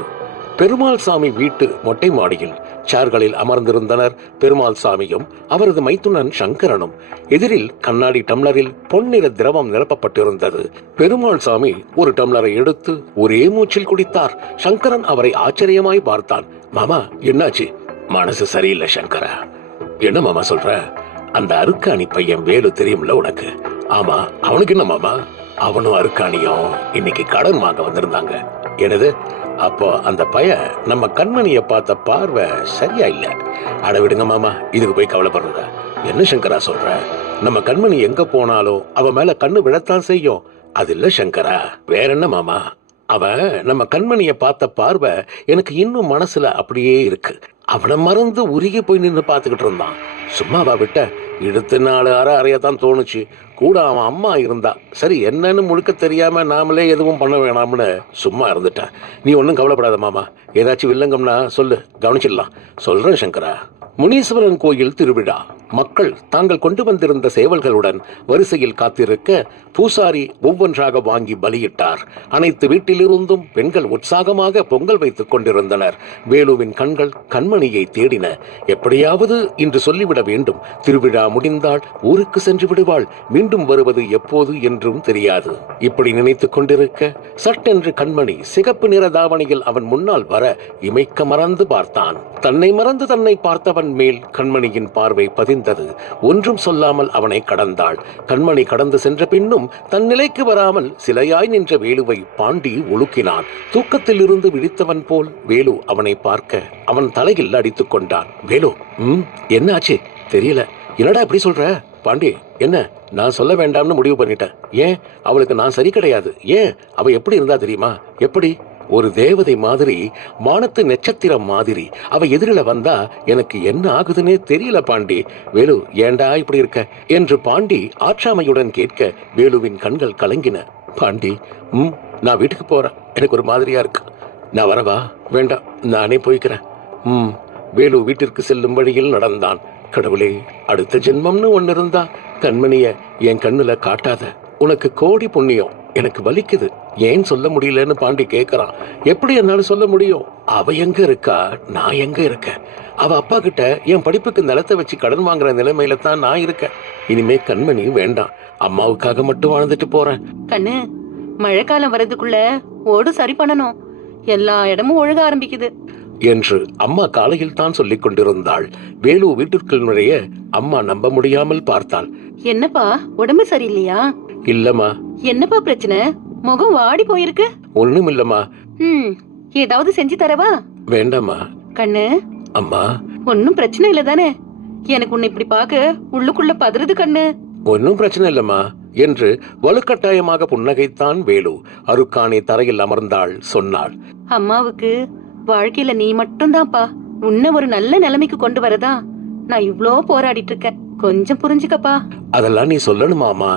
பெருமாள் சாமி வீட்டு மொட்டை மாடியில் சேர்களில் அமர்ந்திருந்தனர் பெருமாள் சாமியும் அவரது மைத்துனன் சங்கரனும். எதிரில் கண்ணாடி டம்ளரில் பொன்னிற திரவம் நிரப்பப்பட்டிருந்தது. பெருமாள் சாமி ஒரு டம்ளரை எடுத்து ஒரே மூச்சில் குடித்தார். சங்கரன் அவரை ஆச்சரியமாய் பார்த்தான். மாமா, என்னாச்சு? மனசு சரியில்லை சங்கரா. என்ன மாமா சொல்ற? அந்த அருக்காணி பையன் வேலு தெரியும்ல உனக்கு? ஆமா, அவனுக்கு என்ன மாமா? அவனும் அருக்காணியும் இன்னைக்கு கடன் வாங்க வந்திருந்தாங்க. எனது? அப்போ அந்த பையன் நம்ம கண்மணிய பார்த்த பார்வை சரியா இல்ல. அட விடுங்க மாமா, இதுக்கு போய் கவலைப்படுறதா? என்ன சங்கரா சொல்ற? நம்ம கண்மணி எங்க போனாலும் அவ மேல கண்ணு விழத்தான் செய்யும். அது இல்ல சங்கரா, வேற என்ன மாமா? அவன் நம்ம கண்மணிய பார்த்த பார்வை எனக்கு இன்னும் மனசுல அப்படியே இருக்கு. அவனை மறந்து உருகி போய் நின்று பார்த்துக்கிட்டு இருந்தான். சும்மாவா விட்ட? இழுத்து 4 அறையத்தான் தோணுச்சு. கூட அவன் அம்மா இருந்தா சரி, என்னன்னு முழுக்க தெரியாம நாமளே எதுவும் பண்ண வேணாம்னு சும்மா இருந்துட்டேன். நீ ஒன்றும் கவலைப்படாத மாமா, ஏதாச்சும் வில்லங்கம்னா சொல்லு, கவனிச்சிடலாம். சொல்றேன் சங்கரா. முனீஸ்வரன் கோயில் திருவிழா. மக்கள் தாங்கள் கொண்டு வந்திருந்த சேவல்களுடன் வரிசையில் காத்திருக்க பூசாரி ஒவ்வொன்றாக வாங்கி பலியிட்டார். அனைத்து வீட்டிலிருந்தும் பெண்கள் உற்சாகமாக பொங்கல் வைத்துக் கொண்டிருந்தனர். வேலுவின் கண்கள் கண்மணியை தேடின. எப்படியாவது இன்று சொல்லிவிட வேண்டும். திருவிழா முடிந்தால் ஊருக்கு சென்று விடுவாள். மீண்டும் வருவது எப்போது என்றும் தெரியாது. இப்படி நினைத்துக் கொண்டிருக்க சட்டென்று கண்மணி சிகப்பு நிற தாவணியில் அவன் முன்னால் வர இமைக்க மறந்து பார்த்தான். தன்னை மறந்து தன்னை பார்த்தவன் மேல் கண்மணியின் பார்வை பதிந்தது. ஒன்றும் சொல்லாமல் அவனை கடந்தாள். கண்மணி கடந்து சென்ற பின்னும் தன் நிலைக்கு வராமல் சிலையாய் நின்ற வேலுவை பாண்டி ஒழுக்கினான். தூக்கத்தில் இருந்து விழித்தவன் போல் வேலு அவனை பார்க்க அவன் தலையில் அடித்துக் கொண்டான். வேலு, என்ன ஆச்சு? தெரியல. என்னடா இப்படி சொல்ற? பாண்டி, என்ன? நான் சொல்ல வேண்டாம்னு முடிவு பண்ணிட்டேன். ஏன்? அவளுக்கு நான் சரி கிடையாது. ஏன்? அவ எப்படி இருந்தா தெரியுமா? எப்படி? ஒரு தேவதை மாதிரி, வானத்து நட்சத்திரம் மாதிரி. அவ எதிரில வந்தா எனக்கு என்ன ஆகுதுன்னே தெரியல பாண்டி. வேலு, ஏண்டா இப்படி இருக்க என்று பாண்டி ஆற்றாமையுடன் கேட்க வேலுவின் கண்கள் கலங்கின. பாண்டி, நான் வீட்டுக்கு போறேன். எனக்கு ஒரு மாதிரியா இருக்கு. நான் வரவா? வேண்டாம், நானே போய்க்கிறேன். வேலு வீட்டிற்கு செல்லும் வழியில் நடந்தான். கடவுளே, அடுத்த ஜென்மம்னு ஒன்னு இருந்தா கண்மணிய என் கண்ணுல காட்டாத. உனக்கு கோடி புண்ணியம். எனக்கு வலிக்குது, ஏன் சொல்ல முடியலன்னு பாண்டி கேட்கறான். எப்படி என்னால சொல்ல முடியும்? அவ எங்க இருக்கா, நான் எங்க இருக்கேன்? அவ அப்பா கிட்ட என் படிப்புக்கு நிலத்தை வச்சு கடன் வாங்குற நிலைமையில தான் நான் இருக்கேன். இனிமே கண்மணி வேண்டாம், அம்மாவுக்காக மட்டும் வாழ்ந்துட்டு போறேன். கண்ணு, மழைக்காலம் வர்றதுக்குள்ள ஓடு சரி பண்ணணும். எல்லா இடமும் ஒழுக ஆரம்பிக்குது என்று அம்மா காலையில் தான் சொல்லிக் கொண்டிருந்தாள். வேலு வீட்டிற்குள் நுழைய அம்மா நம்ப முடியாமல் பார்த்தாள். என்னப்பா, உடம்பு சரியில்லையா? இல்லம்மா. என்னப்பா பிரச்சனை? முகம் வாடி போயிருக்கு. ஒண்ணும் இல்லம்மா. ஏதாவது செஞ்சு தரவா? வேண்டாமா. கண்ணு. அம்மா. ஒன்னும் பிரச்சனை இல்ல தானே? எனக்கு உன்னை இப்படி பார்க்க உள்ளுக்குள்ள பதறுது கண்ணு. ஒன்னும் பிரச்சனை இல்லம்மா என்று வலுக்கட்டாயமாக புன்னகைத்தான் வேலு. அருக்காணி தரையில் அமர்ந்தாள். சொன்னாள், அம்மாவுக்கு வாழ்க்கையில நீ மட்டும்தான்ப்பா. உன்னை ஒரு நல்ல நிலைமைக்கு கொண்டு வரதா நான் இவ்ளோ போராடிட்டு இருக்கேன். கொஞ்சம் புரிஞ்சுக்கப்பா. அதெல்லாம் நீ சொல்லணுமாமா.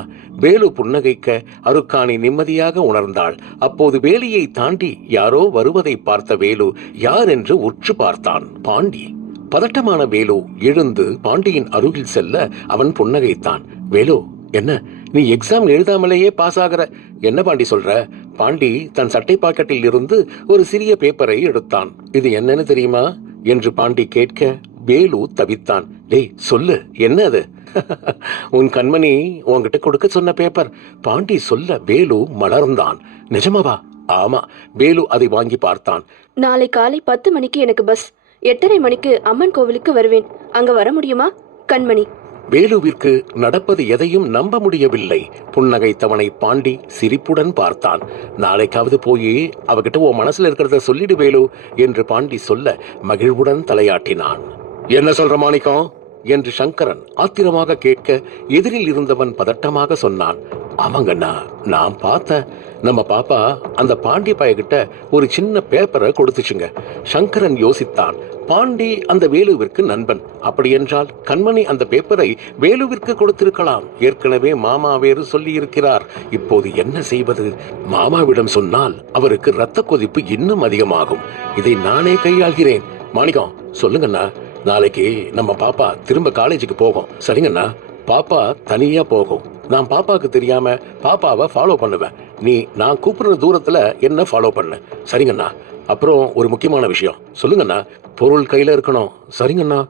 வேலு புன்னகைக்க அருக்காணி நிம்மதியாக உணர்ந்தாள். அப்போது வேலியை தாண்டி யாரோ வருவதை பார்த்த வேலு யார் என்று உற்று பார்த்தான். பாண்டி. பதட்டமான வேலு எழுந்து பாண்டியின் அருகில் செல்ல அவன் புன்னகைத்தான். வேலு, என்ன நீ எக்ஸாம் எழுதாமலேயே பாஸ் ஆகிற? என்ன பாண்டி சொல்ற? பாண்டி தன் சட்டை பாக்கெட்டில் இருந்து ஒரு சிறிய பேப்பரை எடுத்தான். இது என்னன்னு தெரியுமா என்று பாண்டி கேட்க வேலு தவித்தான். டேய் சொல்லு, என்ன அது? உன் கண்மணி உன்கிட்ட கொடுக்க சொன்ன பேப்பர். பாண்டி சொல்ல வேலு மலர்ந்தான். நிஜமாவா? ஆமா. வேலு அதை வாங்கி பார்த்தான். நாளை காலை 10 மணிக்கு எனக்கு பஸ். 8:30 மணிக்கு அம்மன் கோவிலுக்கு வருவேன். அங்க வர முடியுமா? கண்மணி. வேலுவிற்கு நடப்பது எதையும் நம்ப முடியவில்லை. புன்னகைத்தவனை பாண்டி சிரிப்புடன் பார்த்தான். நாளைக்காவது போய் அவகிட்ட உன் மனசுல இருக்கிறத சொல்லிடு வேலு என்று பாண்டி சொல்ல மகிழ்வுடன் தலையாட்டினான். என்ன சொல்ற மாணிக்கம் என்று சங்கரன் ஆத்திரமாக கேட்க எதிரில் இருந்தவன் பதட்டமாக சொன்னான். ஆமாங்கண்ணா, நான் பார்த்தேன். நம்ம பாப்பா அந்த பாண்டி பையகிட்ட ஒரு சின்ன பேப்பரை கொடுத்துச்சுங்க. சங்கரன் யோசித்தான். பாண்டி அந்த வேலுவிற்கு நண்பன். அப்படி என்றால் கண்மணி அந்த பேப்பரை வேலுவிற்கு கொடுத்திருக்கலாம். ஏற்கனவே மாமா வேறு சொல்லி இருக்கிறார். இப்போது என்ன செய்வது? மாமாவிடம் சொன்னால் அவருக்கு இரத்த கொதிப்பு இன்னும் அதிகமாகும். இதை நானே கையாள்கிறேன். மாணிக்கம், சொல்லுங்கண்ணா. நாளைக்கு நம்ம பாப்பா திரும்ப காலேஜுக்கு போகும். சரிங்கண்ணா? பாப்பா தனியா போகும். நான் பாப்பாக்கு தெரியாம பாப்பாவை ஃபாலோ பண்ணுவேன். நான் கூப்பிடுற தூரத்துல என்ன ஃபாலோ பண்ணு. சரிங்கண்ணா. அப்புறம் ஒரு முக்கியமான விஷயம் சொல்லுங்கண்ணா. பொருள் கையில இருக்கணும். சரிங்கண்ணா.